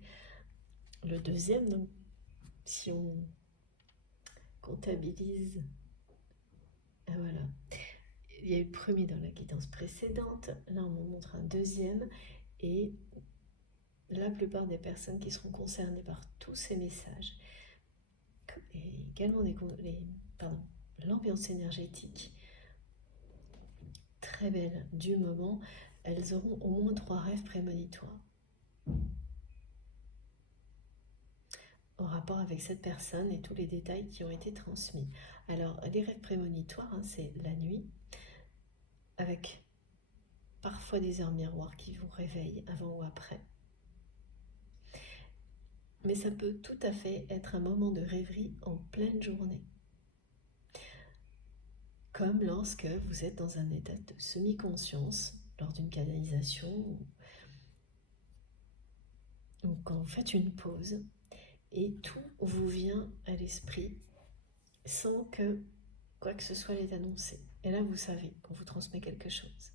le deuxième, donc, si on comptabilise, voilà, il y a eu le premier dans la guidance précédente, là on me montre un deuxième, et la plupart des personnes qui seront concernées par tous ces messages, et également l'ambiance énergétique très belle du moment, elles auront au moins 3 rêves prémonitoires en rapport avec cette personne et tous les détails qui ont été transmis. Alors, les rêves prémonitoires, c'est la nuit, avec parfois des heures miroirs qui vous réveillent avant ou après. Mais ça peut tout à fait être un moment de rêverie en pleine journée. Comme lorsque vous êtes dans un état de semi-conscience, lors d'une canalisation, ou quand vous faites une pause, et tout vous vient à l'esprit sans que quoi que ce soit l'ait annoncé. Et là, vous savez qu'on vous transmet quelque chose.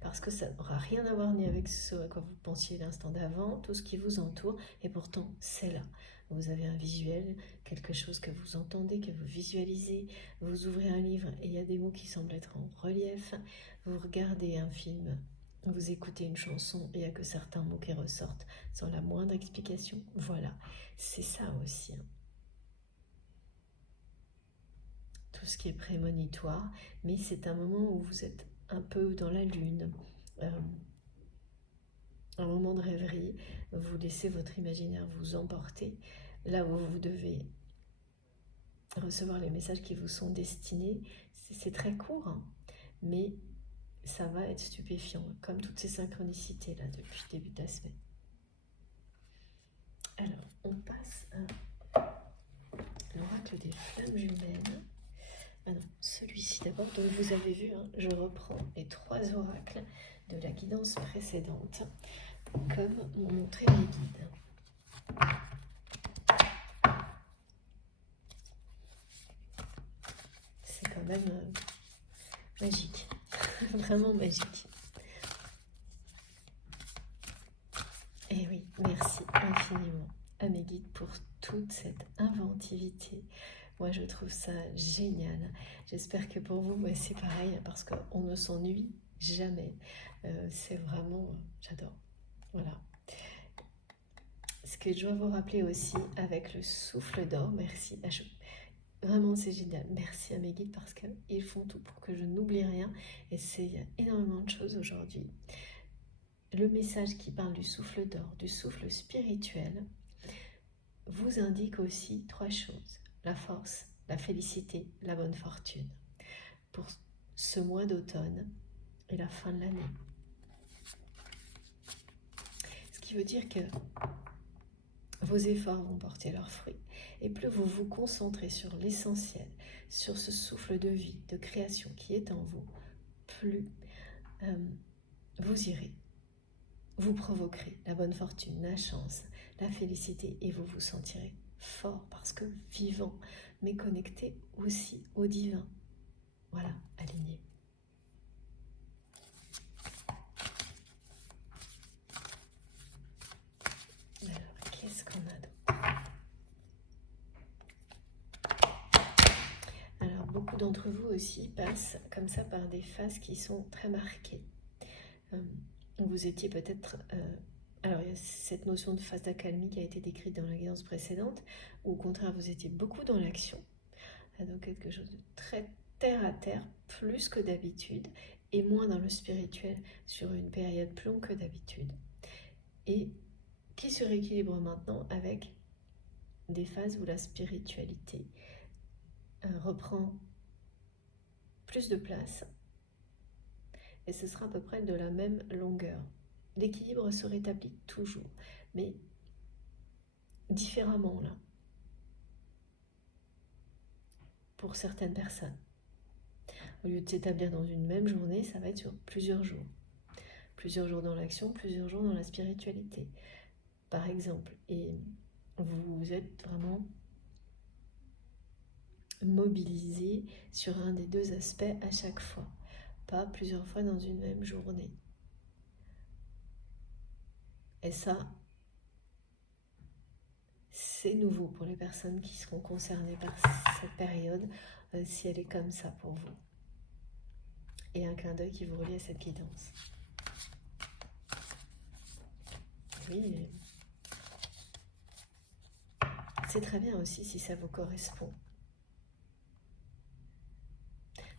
Parce que ça n'aura rien à voir ni avec ce à quoi vous pensiez l'instant d'avant, tout ce qui vous entoure, et pourtant c'est là. Vous avez un visuel, quelque chose que vous entendez, que vous visualisez, vous ouvrez un livre et il y a des mots qui semblent être en relief, vous regardez un film, vous écoutez une chanson et il n'y a que certains mots qui ressortent sans la moindre explication. Voilà, c'est ça aussi. Tout ce qui est prémonitoire, mais c'est un moment où vous êtes un peu dans la lune, un moment de rêverie, vous laissez votre imaginaire vous emporter là où vous devez recevoir les messages qui vous sont destinés. C'est très court, mais ça va être stupéfiant, comme toutes ces synchronicités là depuis le début de la semaine. Alors, on passe à l'oracle des flammes jumelles. Ah non, celui-ci d'abord. Donc vous avez vu, je reprends les 3 oracles de la guidance précédente, comme m'ont montré mes guides. C'est quand même magique, vraiment magique. Et oui, merci infiniment à mes guides pour toute cette inventivité. Moi, je trouve ça génial. J'espère que pour vous, c'est pareil, parce qu'on ne s'ennuie jamais. C'est vraiment, j'adore. Voilà. Ce que je dois vous rappeler aussi avec le souffle d'or, merci. Vraiment, c'est génial. Merci à mes guides parce qu'ils font tout pour que je n'oublie rien. Et il y a énormément de choses aujourd'hui. Le message qui parle du souffle d'or, du souffle spirituel, vous indique aussi 3 choses. La force, la félicité, la bonne fortune. Pour ce mois d'automne et la fin de l'année. Ce qui veut dire que vos efforts vont porter leurs fruits. Et plus vous vous concentrez sur l'essentiel, sur ce souffle de vie, de création qui est en vous, plus vous irez. Vous provoquerez la bonne fortune, la chance, la félicité et vous vous sentirez fort parce que vivant, mais connecté aussi au divin. Voilà, aligné. beaucoup d'entre vous aussi passent comme ça par des phases qui sont très marquées. Vous étiez peut-être... alors il y a cette notion de phase d'accalmie qui a été décrite dans la guidance précédente, ou au contraire vous étiez beaucoup dans l'action, donc quelque chose de très terre à terre, plus que d'habitude, et moins dans le spirituel sur une période plus longue que d'habitude, et qui se rééquilibre maintenant avec des phases où la spiritualité reprend plus de place, et ce sera à peu près de la même longueur. L'équilibre se rétablit toujours, mais différemment là, pour certaines personnes. Au lieu de s'établir dans une même journée, ça va être sur plusieurs jours. Plusieurs jours dans l'action, plusieurs jours dans la spiritualité, par exemple. Et vous êtes vraiment mobilisé sur un des deux aspects à chaque fois, pas plusieurs fois dans une même journée. Et ça, c'est nouveau pour les personnes qui seront concernées par cette période, si elle est comme ça pour vous. Et un clin d'œil qui vous relie à cette guidance. Oui, c'est très bien aussi si ça vous correspond.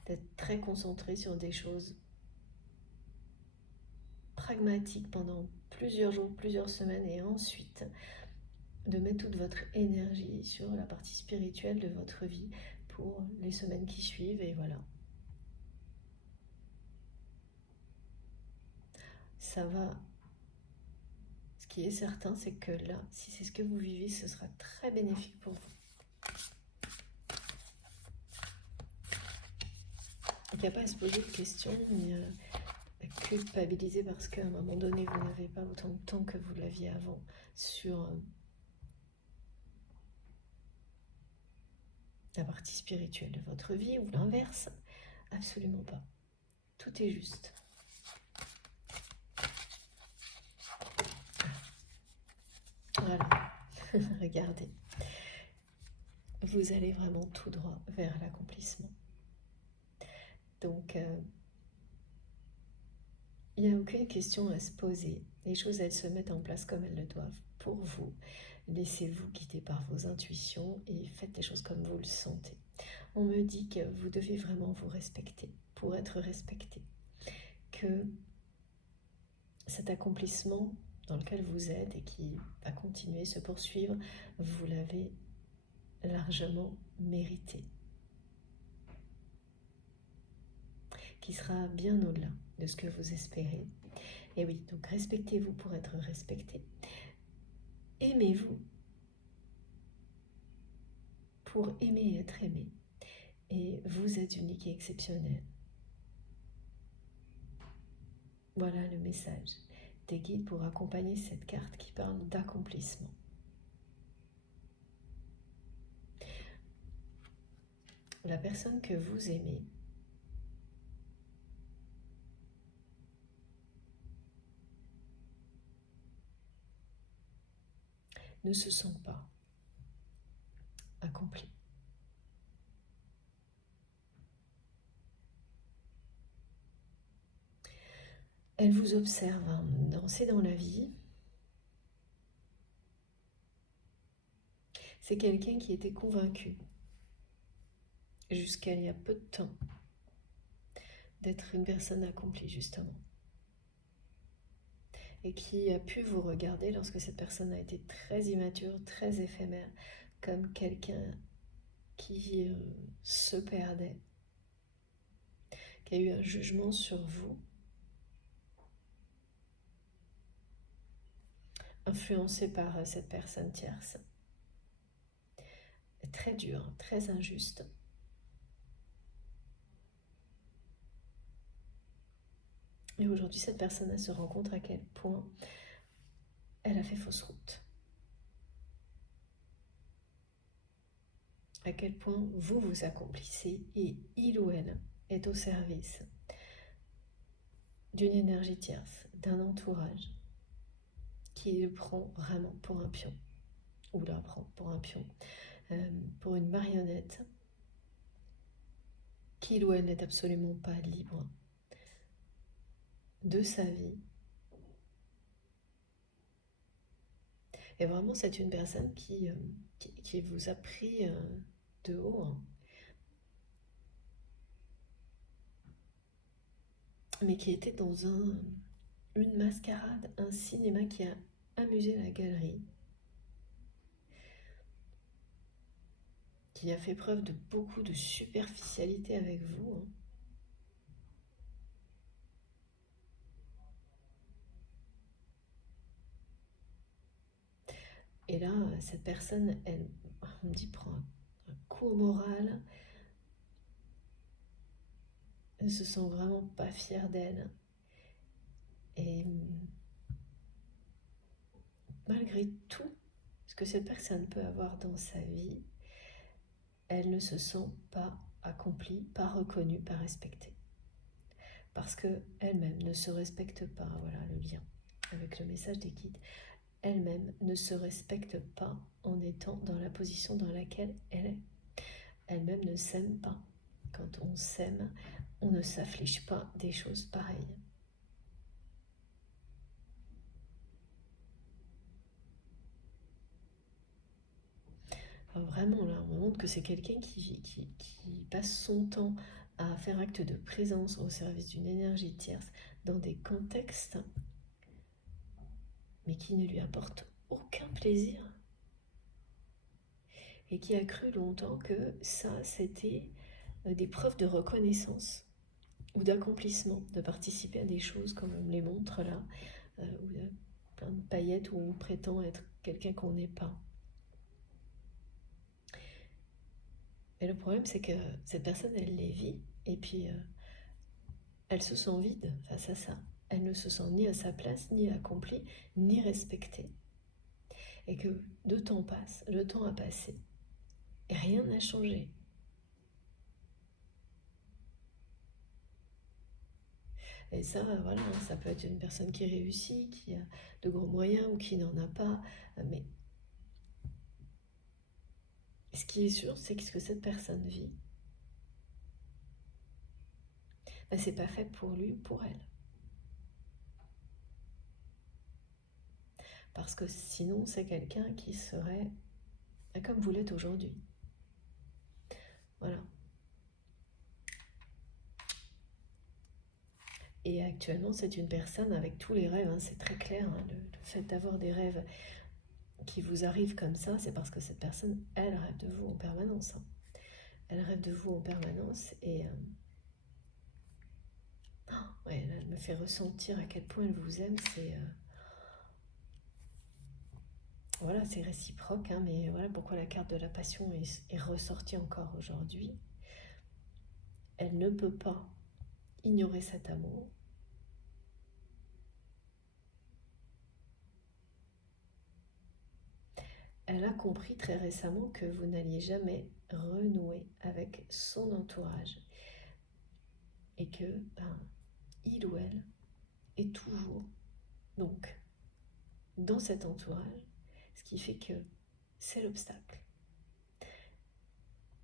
D'être très concentré sur des choses pragmatiques pendant plusieurs jours, plusieurs semaines, et ensuite de mettre toute votre énergie sur la partie spirituelle de votre vie pour les semaines qui suivent, et voilà. Ça va. Ce qui est certain, c'est que là, si c'est ce que vous vivez, ce sera très bénéfique pour vous. Il n'y a pas à se poser de questions, ni à culpabiliser parce qu'à un moment donné, vous n'avez pas autant de temps que vous l'aviez avant sur la partie spirituelle de votre vie, ou l'inverse. Absolument pas. Tout est juste. Voilà. Regardez. Vous allez vraiment tout droit vers l'accomplissement. Donc, il n'y a aucune question à se poser. Les choses, elles se mettent en place comme elles le doivent pour vous. Laissez-vous guider par vos intuitions et faites les choses comme vous le sentez. On me dit que vous devez vraiment vous respecter pour être respecté. Que cet accomplissement dans lequel vous êtes et qui va continuer, se poursuivre, vous l'avez largement mérité. Qui sera bien au-delà de ce que vous espérez. Et oui, donc respectez-vous pour être respecté. Aimez-vous pour aimer et être aimé. Et vous êtes unique et exceptionnel. Voilà le message des guides pour accompagner cette carte qui parle d'accomplissement. La personne que vous aimez ne se sent pas accomplie. Elle vous observe danser dans la vie. C'est quelqu'un qui était convaincu, jusqu'à il y a peu de temps, d'être une personne accomplie, justement. Et qui a pu vous regarder lorsque cette personne a été très immature, très éphémère, comme quelqu'un qui se perdait, qui a eu un jugement sur vous, influencé par cette personne tierce. Très dur, très injuste. Et aujourd'hui, cette personne se rend compte à quel point elle a fait fausse route. À quel point vous vous accomplissez et il ou elle est au service d'une énergie tierce, d'un entourage qui le prend vraiment pour un pion, ou la prend pour un pion, pour une marionnette, qu'il ou elle n'est absolument pas libre de sa vie. Et vraiment, c'est une personne qui vous a pris de haut, hein, mais qui était dans une mascarade, un cinéma qui a amusé la galerie, qui a fait preuve de beaucoup de superficialité avec vous, hein. Et là, cette personne, elle, on me dit, prend un coup au moral, elle ne se sent vraiment pas fière d'elle. Et malgré tout ce que cette personne peut avoir dans sa vie, elle ne se sent pas accomplie, pas reconnue, pas respectée. Parce qu'elle-même ne se respecte pas, voilà le lien avec le message des guides, elle-même ne se respecte pas en étant dans la position dans laquelle elle est. Elle-même ne s'aime pas. Quand on s'aime, on ne s'afflige pas des choses pareilles. Alors vraiment, là, on montre que c'est quelqu'un qui passe son temps à faire acte de présence au service d'une énergie tierce dans des contextes, mais qui ne lui apportent aucun plaisir. Et qui a cru longtemps que ça, c'était des preuves de reconnaissance ou d'accomplissement, de participer à des choses comme on me les montre là, où il y a plein de paillettes où on prétend être quelqu'un qu'on n'est pas. Et le problème, c'est que cette personne, elle les vit, et puis elle se sent vide face à ça. Elle ne se sent ni à sa place, ni accomplie, ni respectée. Et que le temps passe, le temps a passé, et rien n'a changé. Et ça, voilà, ça peut être une personne qui réussit, qui a de gros moyens ou qui n'en a pas. Mais ce qui est sûr, c'est que ce que cette personne vit, ben, c'est pas fait pour lui ou pour elle. Parce que sinon, c'est quelqu'un qui serait comme vous l'êtes aujourd'hui. Voilà. Et actuellement, c'est une personne avec tous les rêves, hein, c'est très clair, hein, le fait d'avoir des rêves qui vous arrivent comme ça, c'est parce que cette personne, elle rêve de vous en permanence, hein. Elle rêve de vous en permanence et ouais, là, elle me fait ressentir à quel point elle vous aime. Voilà, c'est réciproque, hein, mais voilà pourquoi la carte de la passion est ressortie encore aujourd'hui. Elle ne peut pas ignorer cet amour. Elle a compris très récemment que vous n'alliez jamais renouer avec son entourage et que il ou elle est toujours donc dans cet entourage, ce qui fait que c'est l'obstacle.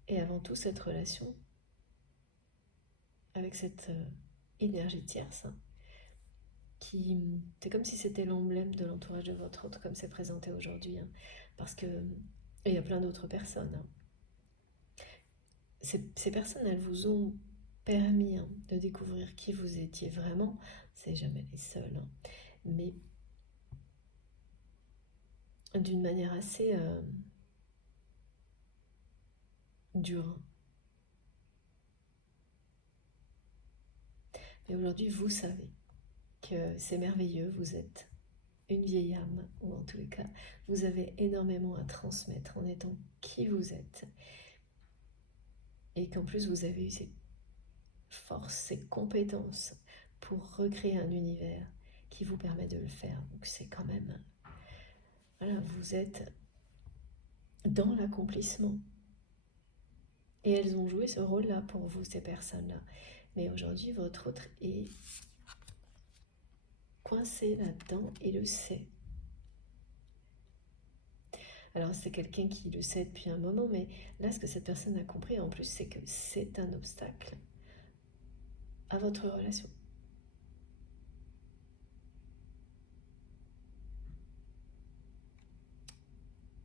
Et avant tout, cette relation avec cette énergie tierce, hein, c'est comme si c'était l'emblème de l'entourage de votre autre, comme c'est présenté aujourd'hui, hein, parce que il y a plein d'autres personnes, hein. Ces personnes, elles vous ont permis, hein, de découvrir qui vous étiez vraiment. C'est jamais les seuls, hein, mais d'une manière assez dure. Mais aujourd'hui, vous savez que c'est merveilleux, vous êtes une vieille âme, ou en tous les cas, vous avez énormément à transmettre en étant qui vous êtes. Et qu'en plus, vous avez eu ces forces, ces compétences pour recréer un univers qui vous permet de le faire. Donc c'est quand même... Voilà, vous êtes dans l'accomplissement. Et elles ont joué ce rôle-là pour vous, ces personnes-là. Mais aujourd'hui, votre autre est coincé là-dedans et le sait. Alors c'est quelqu'un qui le sait depuis un moment, mais là ce que cette personne a compris en plus, c'est que c'est un obstacle à votre relation.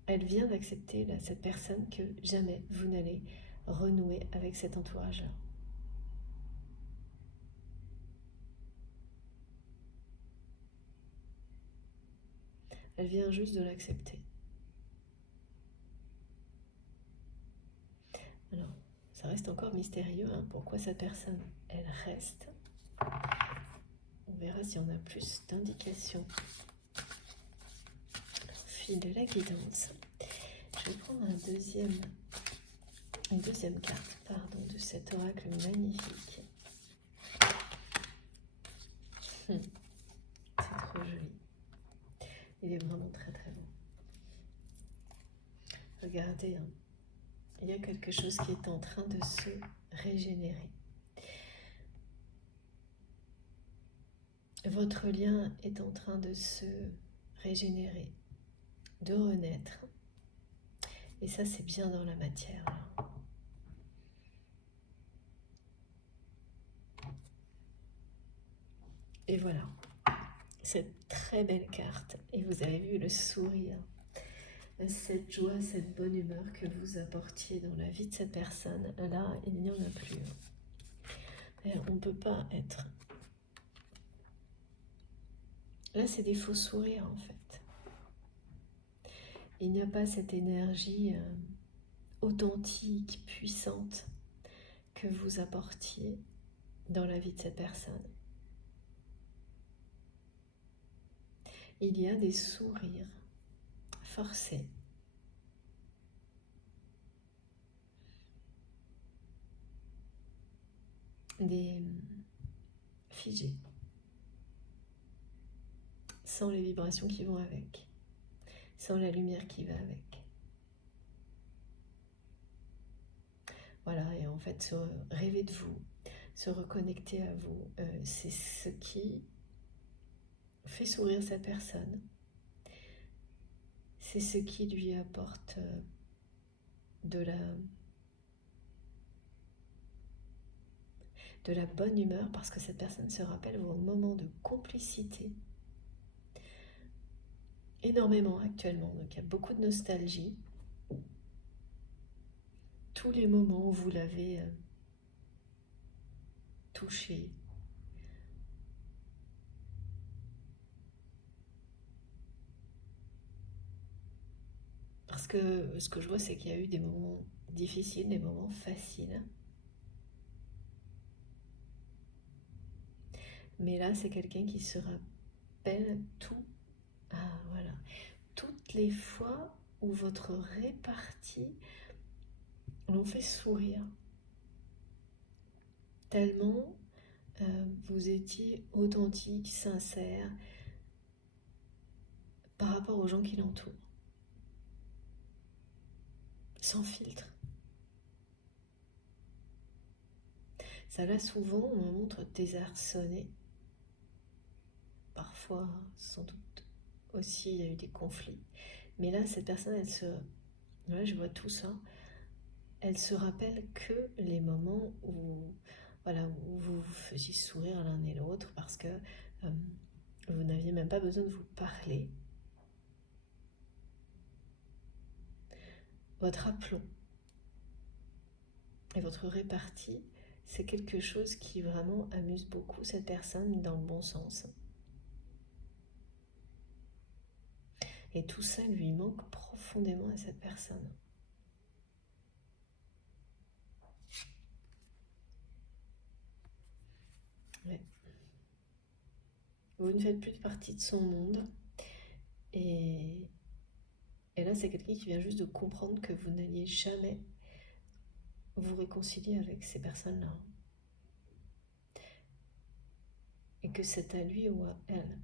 Elle vient d'accepter, là, cette personne, que jamais vous n'allez renouer avec cet entourage-là. Elle vient juste de l'accepter. Alors, ça reste encore mystérieux, hein, pourquoi cette personne, elle reste. On verra si on a plus d'indications au fil de la guidance. Je vais prendre une deuxième carte, de cet oracle magnifique. C'est trop joli. Il est vraiment très très beau. Regardez, hein, il y a quelque chose qui est en train de se régénérer. Votre lien est en train de se régénérer, de renaître. Et ça, c'est bien dans la matière. Là. Et voilà, cette très belle carte. Et vous avez vu le sourire, cette joie, cette bonne humeur que vous apportiez dans la vie de cette personne. Là, il n'y en a plus. Et on ne peut pas être... Là, c'est des faux sourires, en fait. Il n'y a pas cette énergie authentique, puissante que vous apportiez dans la vie de cette personne. Il y a des sourires forcés. Des figés. Sans les vibrations qui vont avec. Sans la lumière qui va avec. Voilà, et en fait, se rêver de vous, se reconnecter à vous, c'est ce qui fait sourire cette personne. C'est ce qui lui apporte de la bonne humeur, parce que cette personne se rappelle vos moments de complicité énormément actuellement. Donc il y a beaucoup de nostalgie. Tous les moments où vous l'avez touché, parce que ce que je vois, c'est qu'il y a eu des moments difficiles, des moments faciles. Mais là, c'est quelqu'un qui se rappelle tout. Ah, voilà. Toutes les fois où votre répartie l'ont fait sourire. Tellement vous étiez authentique, sincère par rapport aux gens qui l'entourent. Sans filtre. Ça là, souvent, on me montre désarçonné. Parfois, sans doute aussi, il y a eu des conflits. Mais là, cette personne, là, je vois tout ça. Elle se rappelle que les moments où, voilà, où vous vous faisiez sourire l'un et l'autre parce que vous n'aviez même pas besoin de vous parler. Votre aplomb et votre répartie, c'est quelque chose qui vraiment amuse beaucoup cette personne dans le bon sens. Et tout ça lui manque profondément à cette personne. Ouais. Vous ne faites plus de partie de son monde. Et là, c'est quelqu'un qui vient juste de comprendre que vous n'alliez jamais vous réconcilier avec ces personnes-là. Et que c'est à lui ou à elle.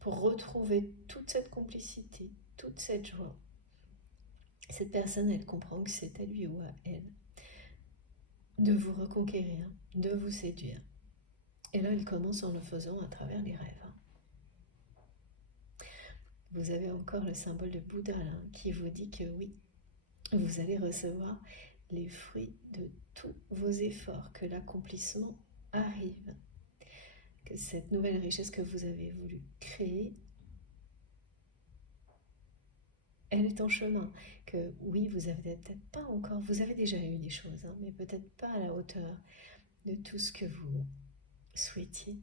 Pour retrouver toute cette complicité, toute cette joie. Cette personne, elle comprend que c'est à lui ou à elle de vous reconquérir, de vous séduire. Et là, elle commence en le faisant à travers les rêves. Vous avez encore le symbole de Bouddha là, qui vous dit que oui, vous allez recevoir les fruits de tous vos efforts, que l'accomplissement arrive, que cette nouvelle richesse que vous avez voulu créer, elle est en chemin, que oui, vous avez peut-être pas encore, vous avez déjà eu des choses, hein, mais peut-être pas à la hauteur de tout ce que vous souhaitiez.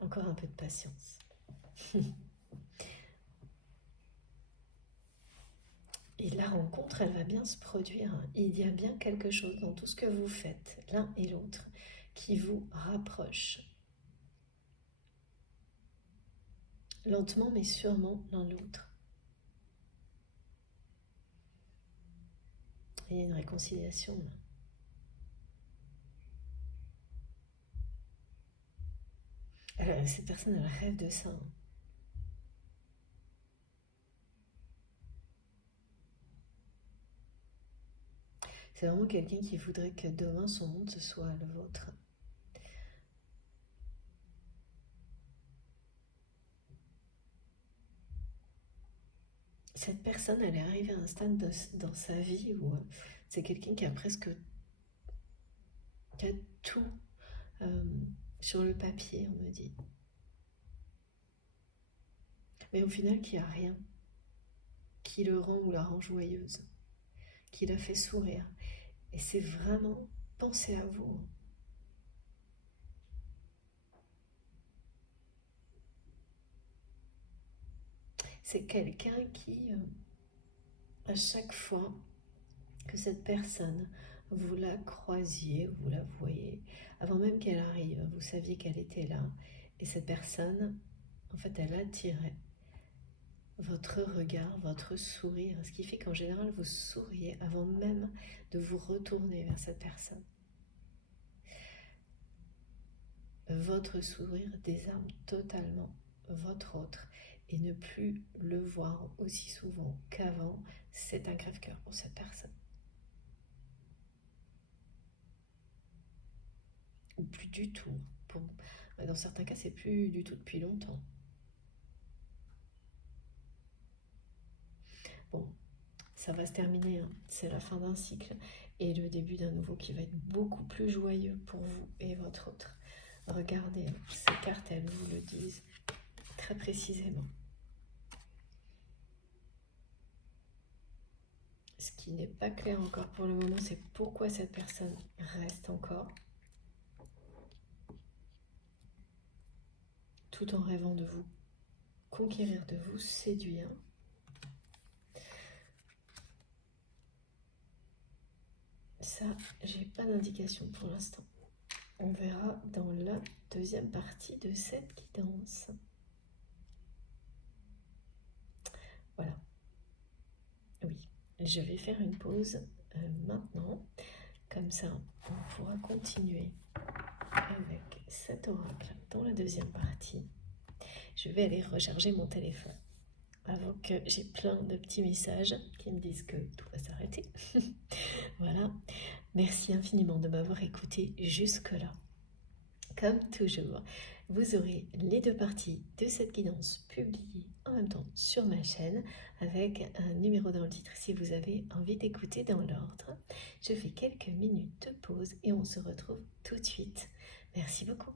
Encore un peu de patience. Et la rencontre, elle va bien se produire. Il y a bien quelque chose dans tout ce que vous faites, l'un et l'autre, qui vous rapproche. Lentement mais sûrement l'un l'autre. Et il y a une réconciliation là. Alors, cette personne, elle rêve de ça. C'est vraiment quelqu'un qui voudrait que demain son monde ce soit le vôtre. Cette personne, elle est arrivée à un stade dans sa vie où c'est quelqu'un qui a presque qui a tout sur le papier, on me dit. Mais au final, qui a rien, qui le rend ou la rend joyeuse, qui la fait sourire. Et c'est vraiment penser à vous. C'est quelqu'un qui, à chaque fois que cette personne, vous la croisiez, vous la voyez, avant même qu'elle arrive, vous saviez qu'elle était là. Et cette personne, en fait, elle attirait votre regard, votre sourire, ce qui fait qu'en général, vous souriez avant même de vous retourner vers cette personne. Votre sourire désarme totalement votre autre, et ne plus le voir aussi souvent qu'avant, c'est un crève-cœur pour cette personne. Ou plus du tout. Dans certains cas, c'est plus du tout depuis longtemps. Bon, ça va se terminer, hein. C'est la fin d'un cycle et le début d'un nouveau qui va être beaucoup plus joyeux pour vous et votre autre. Regardez, ces cartes, elles vous le disent très précisément. Ce qui n'est pas clair encore pour le moment, c'est pourquoi cette personne reste encore, tout en rêvant de vous conquérir, de vous séduire. Ça, j'ai pas d'indication pour l'instant. On verra dans la deuxième partie de cette guidance. Voilà. Oui, je vais faire une pause maintenant. Comme ça, on pourra continuer avec cet oracle dans la deuxième partie. Je vais aller recharger mon téléphone avant que j'ai plein de petits messages qui me disent que tout va s'arrêter. Voilà. Merci infiniment de m'avoir écouté jusque-là. Comme toujours, vous aurez les deux parties de cette guidance publiées en même temps sur ma chaîne avec un numéro dans le titre si vous avez envie d'écouter dans l'ordre. Je fais quelques minutes de pause et on se retrouve tout de suite. Merci beaucoup.